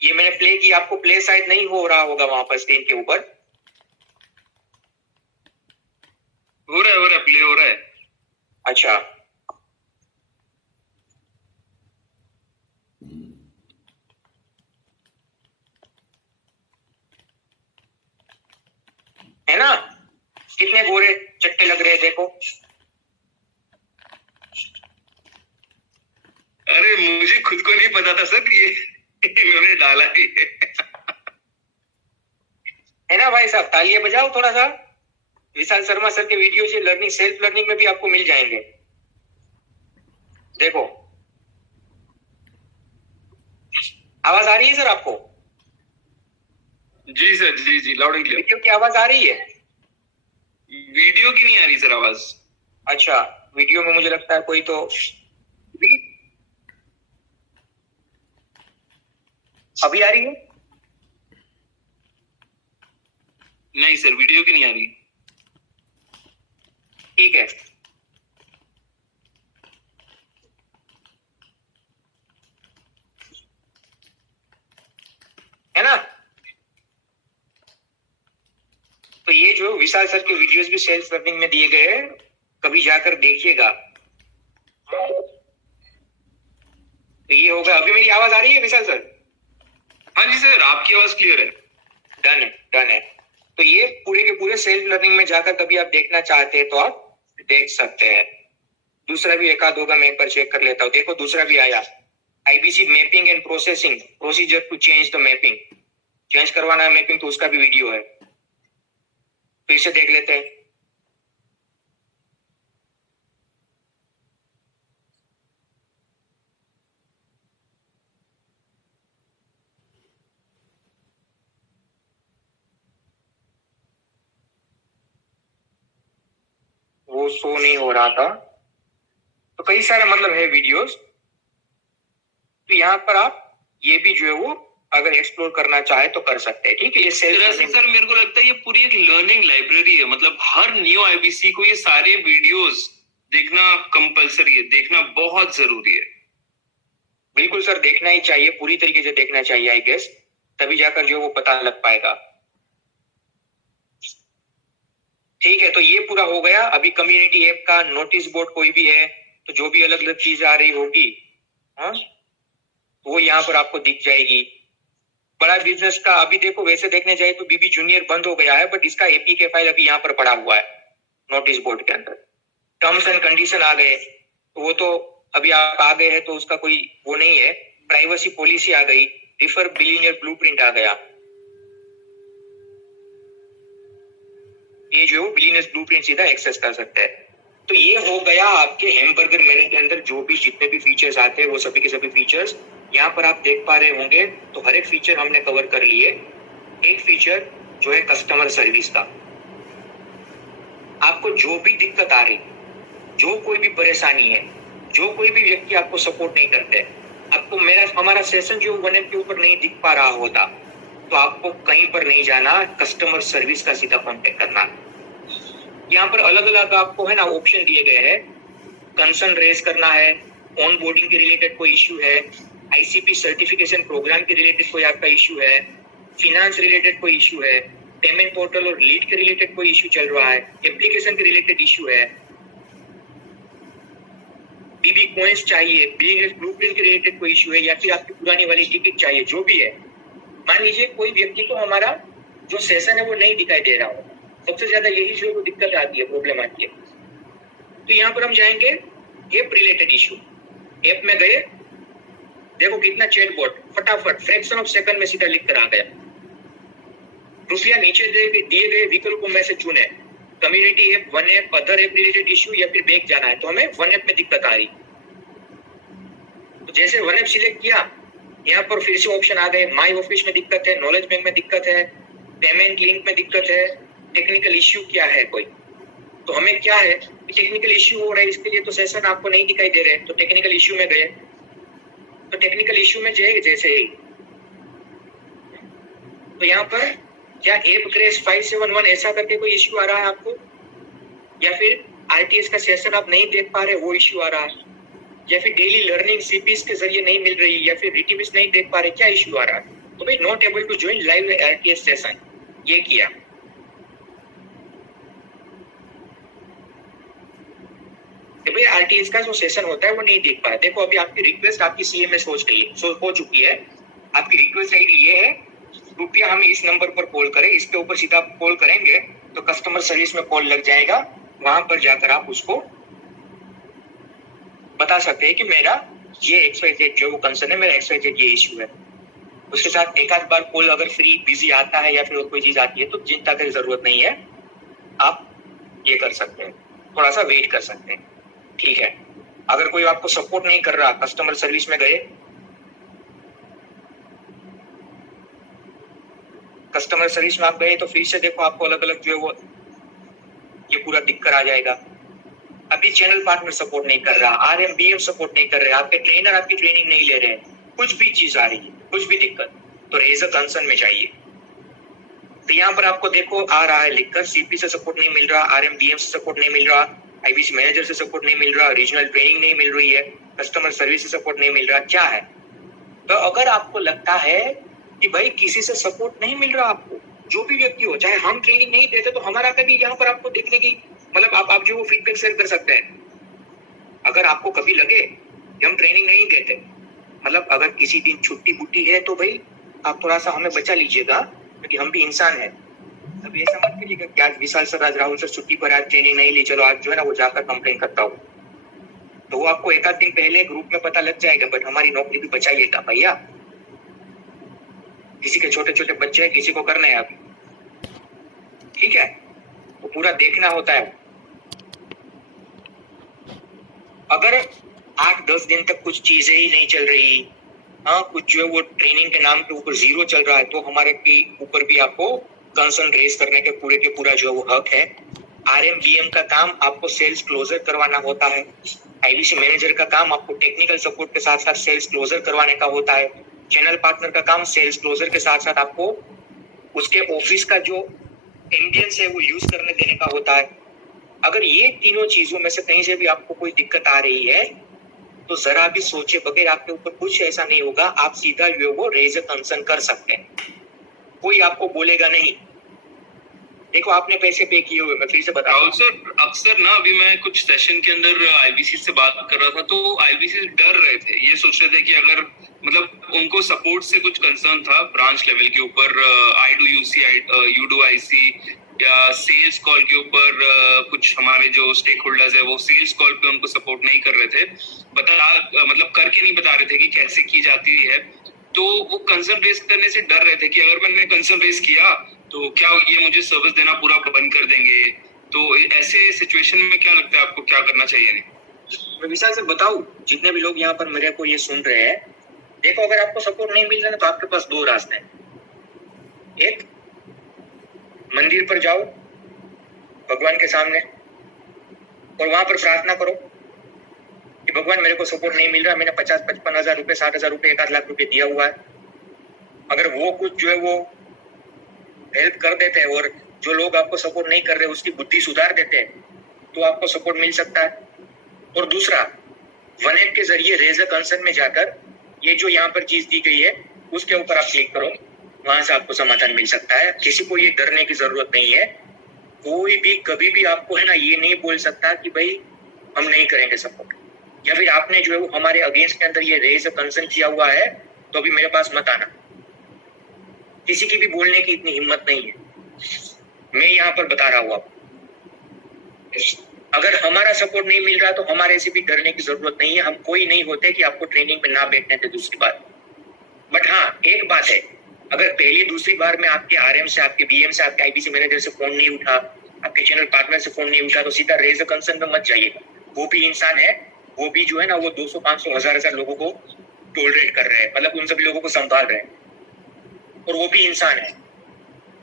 ये मैंने प्ले की, आपको प्ले शायद नहीं हो रहा होगा वहां पर स्क्रीन के ऊपर। हो रहा है, प्ले हो रहा है। अच्छा, है ना, कितने गोरे चट्टे लग रहे हैं देखो। अरे मुझे खुद को नहीं पता था सर, ये इन्होंने डाला ही है ना भाई साहब, तालियां बजाओ थोड़ा सा। विशाल शर्मा सर के वीडियो ये लर्निंग सेल्फ लर्निंग में भी आपको मिल जाएंगे। देखो आवाज आ रही है सर आपको? जी सर, जी लाउड एंड क्लियर। वीडियो की आवाज आ रही है? वीडियो की नहीं आ रही सर आवाज। अच्छा, वीडियो में मुझे लगता है कोई तो अभी आ रही है? नहीं सर, वीडियो की नहीं आ रही। ठीक है, है ना। तो ये जो विशाल सर के वीडियोस भी सेल्फ लर्निंग में दिए गए हैं, कभी जाकर देखिएगा। तो ये होगा। अभी मेरी आवाज आ रही है विशाल सर? हाँ जी सर, आपकी आवाज क्लियर है। डन है, डन है। तो ये पूरे के पूरे सेल्फ लर्निंग में जाकर कभी आप देखना चाहते हैं तो आप देख सकते हैं। दूसरा भी एक आध होगा, मैं एक बार चेक कर लेता हूँ। देखो दूसरा भी आया, IBC mapping and processing procedure to change the mapping. Change करवाना है मैपिंग तो उसका भी वीडियो है, तो इसे देख लेते हैं। वो शो नहीं हो रहा था, तो कई सारे मतलब है वीडियोस। तो यहाँ पर आप ये भी जो है वो अगर एक्सप्लोर करना चाहे तो कर सकते हैं। ठीक है, ये सर मेरे को लगता है ये पूरी एक लर्निंग लाइब्रेरी है। मतलब हर न्यू आईबीसी को ये सारे वीडियोस देखना कंपलसरी है, देखना बहुत जरूरी है। बिल्कुल सर, देखना ही चाहिए, पूरी तरीके से देखना चाहिए आई गेस, तभी जाकर जो वो पता लग पाएगा। ठीक है, तो ये पूरा हो गया। अभी कम्युनिटी ऐप का नोटिस बोर्ड कोई भी है तो जो भी अलग अलग चीज आ रही होगी, हाँ, वो यहाँ पर आपको दिख जाएगी। बड़ा बिजनेस का अभी देखो, वैसे देखने जाए तो बीबी जूनियर बंद हो गया है, बट इसका एपीके फाइल अभी यहाँ पर पड़ा हुआ है नोटिस बोर्ड के अंदर। टर्म्स एंड कंडीशन आ गए, तो वो तो अभी आप आ गए हैं तो उसका कोई वो नहीं है। प्राइवेसी पॉलिसी आ गई, रिफर बिलियनियर ब्लूप्रिंट आ गया। ये जो बिलियनियर ब्लूप्रिंट सीधा एक्सेस कर सकते हैं। तो ये हो गया आपके हैमबर्गर मेन्यू के अंदर जो भी जितने भी फीचर्स आते हैं वो सभी के सभी फीचर्स यहाँ पर आप देख पा रहे होंगे। तो हर एक फीचर हमने कवर कर लिए। एक फीचर जो है कस्टमर सर्विस का, आपको जो भी दिक्कत आ रही, जो कोई भी परेशानी है, जो कोई भी व्यक्ति आपको सपोर्ट नहीं करते, आपको हमारा सेशन जो 1M के ऊपर नहीं दिख पा रहा होता, तो आपको कहीं पर नहीं जाना, कस्टमर सर्विस का सीधा कांटेक्ट करना। यहाँ पर अलग अलग आपको है ना ऑप्शन दिए गए हैं। कंसर्न रेज करना है, ऑन बोर्डिंग के रिलेटेड कोई इश्यू है, आईसीपी सर्टिफिकेशन प्रोग्राम के रिलेटेड कोई आपका इश्यू है, फिनांस रिलेटेड कोई इश्यू है, पेमेंट पोर्टल और लीड के रिलेटेड कोई इश्यू चल रहा है, एप्लीकेशन के रिलेटेड इश्यू है, बीबी कॉइंस चाहिए, बिजनेस ब्लूप्रिंट के रिलेटेड कोई इश्यू है, या फिर आपकी पुरानी वाली टिकट चाहिए, जो भी है। मान लीजिए कोई व्यक्ति को हमारा जो सेशन है वो नहीं दिखाई दे रहा हो, सबसे ज्यादा यही जो दिक्कत आती है, प्रॉब्लम आती है। तो यहाँ पर हम जाएंगे ऐप रिलेटेड इश्यू, ऐप में गए, देखो कितना चैटबॉट फटाफट फ्रैक्शन ऑफ सेकंड में सीधा लिख कर आ गया। कृपया नीचे दिए गए विकल्पों में से चुने, community app, one app, other app related issue या फिर बैक जाना है। तो हमें वन ऐप में दिक्कत आ रही, तो जैसे वन ऐप सिलेक्ट किया, यहाँ पर फिर से ऑप्शन आ गए, माई ऑफिस में दिक्कत है, नॉलेज बैंक में दिक्कत है, पेमेंट लिंक में दिक्कत है, टेक्निकल इश्यू क्या है कोई। तो हमें क्या है, टेक्निकल इश्यू हो रहा है, इसके लिए तो सेशन आपको नहीं दिखाई दे रहे, तो टेक्निकल इश्यू में गए, तो टेक्निकल इश्यू में जाए जैसे ही, तो यहाँ पर क्या ऐप क्रैश 571 ऐसा करके कोई इश्यू आ रहा है आपको, या फिर आरटीएस का सेशन आप नहीं देख पा रहे वो इश्यू आ रहा है, या फिर डेली लर्निंग सीपीएस के जरिए नहीं मिल रही, या फिर रिटीवीस नहीं देख पा रहे, क्या इश्यू आ रहा है। तो भाई not able to join live RTS session, ये किया। भाई आरटीएस का जो सेशन होता है वो नहीं देख पाया। देखो अभी आपकी रिक्वेस्ट आपकी सीएमएस हो चुकी है, आपकी रिक्वेस्ट आईडी ये है, कृपया हमें इस नंबर पर कॉल करें। इसके ऊपर सीधा कॉल करेंगे तो कस्टमर सर्विस में कॉल लग जाएगा, वहां पर जाकर आप उसको बता सकते हैं कि मेरा ये XYZ जो वो कंसर्न है, मेरा XYZ ये इश्यू है। उसके साथ एक आध बार कॉल अगर फ्री बिजी आता है या फिर और कोई चीज आती है तो चिंता की जरूरत नहीं है, आप ये कर सकते हैं, थोड़ा सा वेट कर सकते हैं, ठीक है। अगर कोई आपको सपोर्ट नहीं कर रहा, कस्टमर सर्विस में गए, कस्टमर सर्विस में आप गए तो फिर से देखो आपको अलग अलग जो है वो ये पूरा दिक्कत आ जाएगा। अभी चैनल पार्टनर सपोर्ट नहीं कर रहा, RMBM सपोर्ट नहीं कर रहे, आपके ट्रेनर आपकी ट्रेनिंग नहीं ले रहे, कुछ भी चीज आ रही है, कुछ भी दिक्कत, तो रेज अ कंसर्न में चाहिए। तो यहाँ पर आपको देखो आ रहा है लिखकर, CP से सपोर्ट नहीं मिल रहा, RMBM से सपोर्ट नहीं मिल रहा, IBC मैनेजर से सपोर्ट नहीं मिल रहा, रीजनल ट्रेनिंग नहीं मिल रही है, कस्टमर सर्विस से सपोर्ट नहीं मिल रहा, क्या है। तो अगर आपको लगता है कि भाई किसी से सपोर्ट नहीं मिल रहा आपको, जो भी व्यक्ति हो, चाहे हम ट्रेनिंग नहीं देते तो हमारा कभी यहाँ पर आपको देखने की मतलब आप जो फीडबैक शेयर कर सकते हैं। अगर आपको कभी लगे कि हम ट्रेनिंग नहीं देते, मतलब अगर किसी दिन छुट्टी बुट्टी है तो भाई आप थोड़ा सा हमें बचा लीजिएगा, क्योंकि हम भी इंसान हैं। अभी ऐसा मत करिएगा कि आज विशाल सर, आज राहुल सर छुट्टी पर, आज ट्रेनिंग नहीं ली, चलो आज जो है ना वो जाकर कंप्लेन करता हूँ, तो वो आपको एक आध दिन पहले ग्रुप में पता लग जाएगा, बट हमारी नौकरी भी बचाइएगा भैया। किसी के छोटे छोटे बच्चे हैं, किसी को करना है अभी, ठीक है, वो पूरा देखना होता है। अगर 8-10 दिन तक कुछ चीजें ही नहीं चल रही, हाँ कुछ जो है वो ट्रेनिंग के नाम के ऊपर 0 चल रहा है, तो हमारे के ऊपर भी आपको कंसर्न रेज करने के पूरा जो वो हक है। RMVM का काम आपको सेल्स क्लोजर करवाना होता है, IBC मैनेजर का काम आपको टेक्निकल सपोर्ट के साथ साथ सेल्स क्लोजर करवाने का होता है, चैनल पार्टनर का काम सेल्स क्लोजर के साथ साथ आपको उसके ऑफिस का जो एम्बियंस है वो यूज करने देने का होता है। अगर ये तीनों चीजों में से कहीं से भी आपको कोई दिक्कत आ रही है तो जरा भी सोचे बगैर आपके ऊपर कुछ ऐसा नहीं होगा, आप सीधा जो वो रेज कंसर्न कर सकते हैं, कोई आपको बोलेगा नहीं। देखो आपने पैसे पे किए हुए, मैं फिर से बता रहा हूं, अक्सर ना अभी मैं कुछ सेशन के अंदर IBC से बात कर रहा था, तो IBC डर रहे थे, ये सोच रहे थे कि अगर मतलब उनको सपोर्ट से कुछ कंसर्न था ब्रांच लेवल के ऊपर, I do UC, you do IC, या सेल्स कॉल के ऊपर कुछ हमारे जो स्टेक होल्डर्स है वो सेल्स कॉल पे उनको सपोर्ट नहीं कर रहे थे, मतलब करके नहीं बता रहे थे कि कैसे की जाती है। तो वो कंसर्न रेज करने से डर रहे थे कि अगर मैंने कंसर्न रेज किया तो क्या ये मुझे सर्विस देना पूरा बंद कर देंगे। तो ऐसे सिचुएशन में क्या लगता है आपको, क्या करना चाहिए? मैं विशाल से बताऊं, जितने भी लोग यहाँ पर मेरे को ये सुन रहे हैं, देखो अगर आपको सपोर्ट नहीं मिल रहा है तो आपके पास 2 रास्ते हैं। एक, मंदिर पर जाओ भगवान के सामने और वहां पर प्रार्थना करो कि भगवान मेरे को सपोर्ट नहीं मिल रहा, मैंने 50-55 हजार रुपए, 60 हजार रुपए, 1 लाख रुपए दिया हुआ है। अगर वो कुछ जो है वो हेल्प कर देते हैं और जो लोग आपको सपोर्ट नहीं कर रहे उसकी बुद्धि सुधार देते हैं तो आपको सपोर्ट मिल सकता है। और दूसरा, वन ऐप के जरिए रेज अ कंसर्न में जाकर ये जो यहाँ पर चीज दी गई है उसके ऊपर आप क्लिक करो, वहां से आपको समाधान मिल सकता है। किसी को ये डरने की जरूरत नहीं है, कोई भी कभी भी आपको है ना ये नहीं बोल सकता कि भाई हम नहीं करेंगे सपोर्ट, या फिर आपने जो है वो हमारे अगेंस्ट के अंदर ये रेज अ कंसर्न किया हुआ है तो अभी मेरे पास मत आना। किसी की भी बोलने की इतनी हिम्मत नहीं है, मैं यहाँ पर बता रहा हूँ आपको। अगर हमारा सपोर्ट नहीं मिल रहा तो हमारे से भी डरने की जरूरत नहीं है। हम कोई नहीं होते कि आपको ट्रेनिंग में ना बैठने थे, दूसरी बात। बट हाँ, एक बात है, अगर पहली दूसरी बार में आपके आरएम से, आपके बीएम से, आपके आईपीसी मैनेजर से फोन नहीं उठा, आपके चैनल पार्टनर से फोन नहीं उठा, तो सीधा रेज अ कंसर्न में मत जाइएगा। वो भी इंसान है, वो भी जो है ना, वो 200, 500, 1000 लोगों को टोलरेट कर रहे हैं, मतलब उन सभी लोगों को संभाल रहे हैं, और वो भी इंसान है,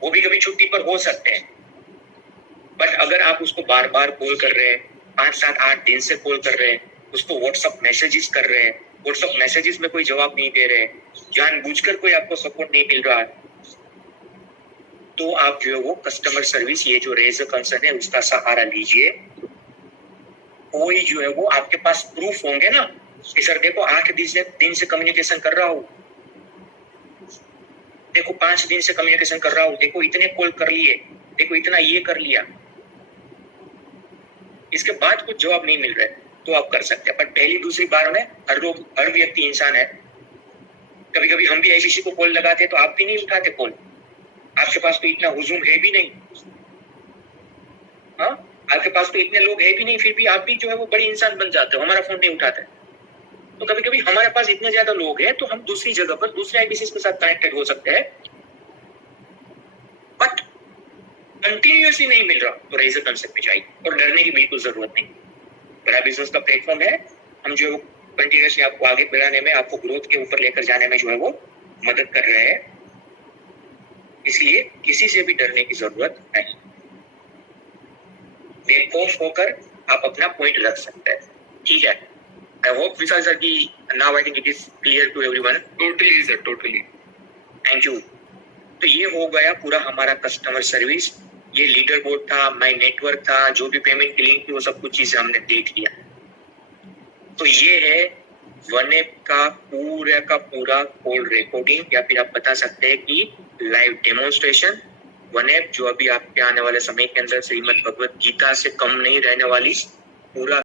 वो भी कभी छुट्टी पर हो सकते हैं। बट अगर आप उसको बार बार कॉल कर रहे हैं, 5, 7, 8 दिन से कॉल कर रहे हैं, उसको व्हाट्सअप मैसेजेस कर रहे हैं, व्हाट्सअप मैसेजेस में कोई जवाब नहीं दे रहे, जानबूझकर कोई आपको सपोर्ट नहीं मिल रहा, तो आप जो है वो कस्टमर सर्विस, ये जो रेज अ कंसर्न है, उसका सहारा लीजिए। कोई जो है वो आपके पास प्रूफ होंगे ना कि सर देखो 8 दिन से कम्युनिकेशन कर रहा हूँ, देखो 5 दिन से कम्युनिकेशन कर रहा हूँ, देखो इतने कॉल कर लिए, देखो इतना ये कर लिया, इसके बाद कुछ जवाब नहीं मिल रहा है, तो आप कर सकते हैं। पर पहली दूसरी बार में हर व्यक्ति इंसान है। कभी कभी हम भी आईपीसी को कॉल लगाते तो आप भी नहीं उठाते कॉल, आपके पास तो इतना हुजूम है भी नहीं, हाँ, आपके पास तो इतने लोग है भी नहीं, फिर भी आप भी जो है वो बड़े इंसान बन जाते हो, हमारा फोन नहीं उठाते। तो कभी कभी हमारे पास इतने ज्यादा लोग हैं तो हम दूसरी जगह पर दूसरे आईपीसी के साथ कनेक्टेड हो सकते हैं, बट कंटिन्यूअसली नहीं मिल रहा तो रेज अ कंसेप्ट में जाइए, और डरने की बिल्कुल जरूरत नहीं। बड़ा बिजनेस का प्लेटफॉर्म है, हम जो कंटिन्यूअसली आपको आगे बढ़ाने में, आपको ग्रोथ के ऊपर लेकर जाने में जो है वो मदद कर रहे हैं, इसलिए किसी से भी डरने की जरूरत नहीं। बेखौफ होकर आप अपना पॉइंट रख सकते हैं, ठीक है। आई होप विशाल सर की now I think it is clear to everyone. Totally sir, totally, thank you. तो ये हो गया पूरा हमारा कस्टमर सर्विस, ये लीडर बोर्ड था, माई नेटवर्क था, जो भी पेमेंट की लिंक थी, वो सब कुछ चीजें हमने देख लिया। तो ये है OneApp का पूरा कॉल रिकॉर्डिंग, या फिर आप बता सकते हैं कि लाइव डेमोन्स्ट्रेशन। OneApp जो अभी आपके आने वाले समय के अंदर श्रीमद् भगवत गीता से कम नहीं रहने वाली, पूरा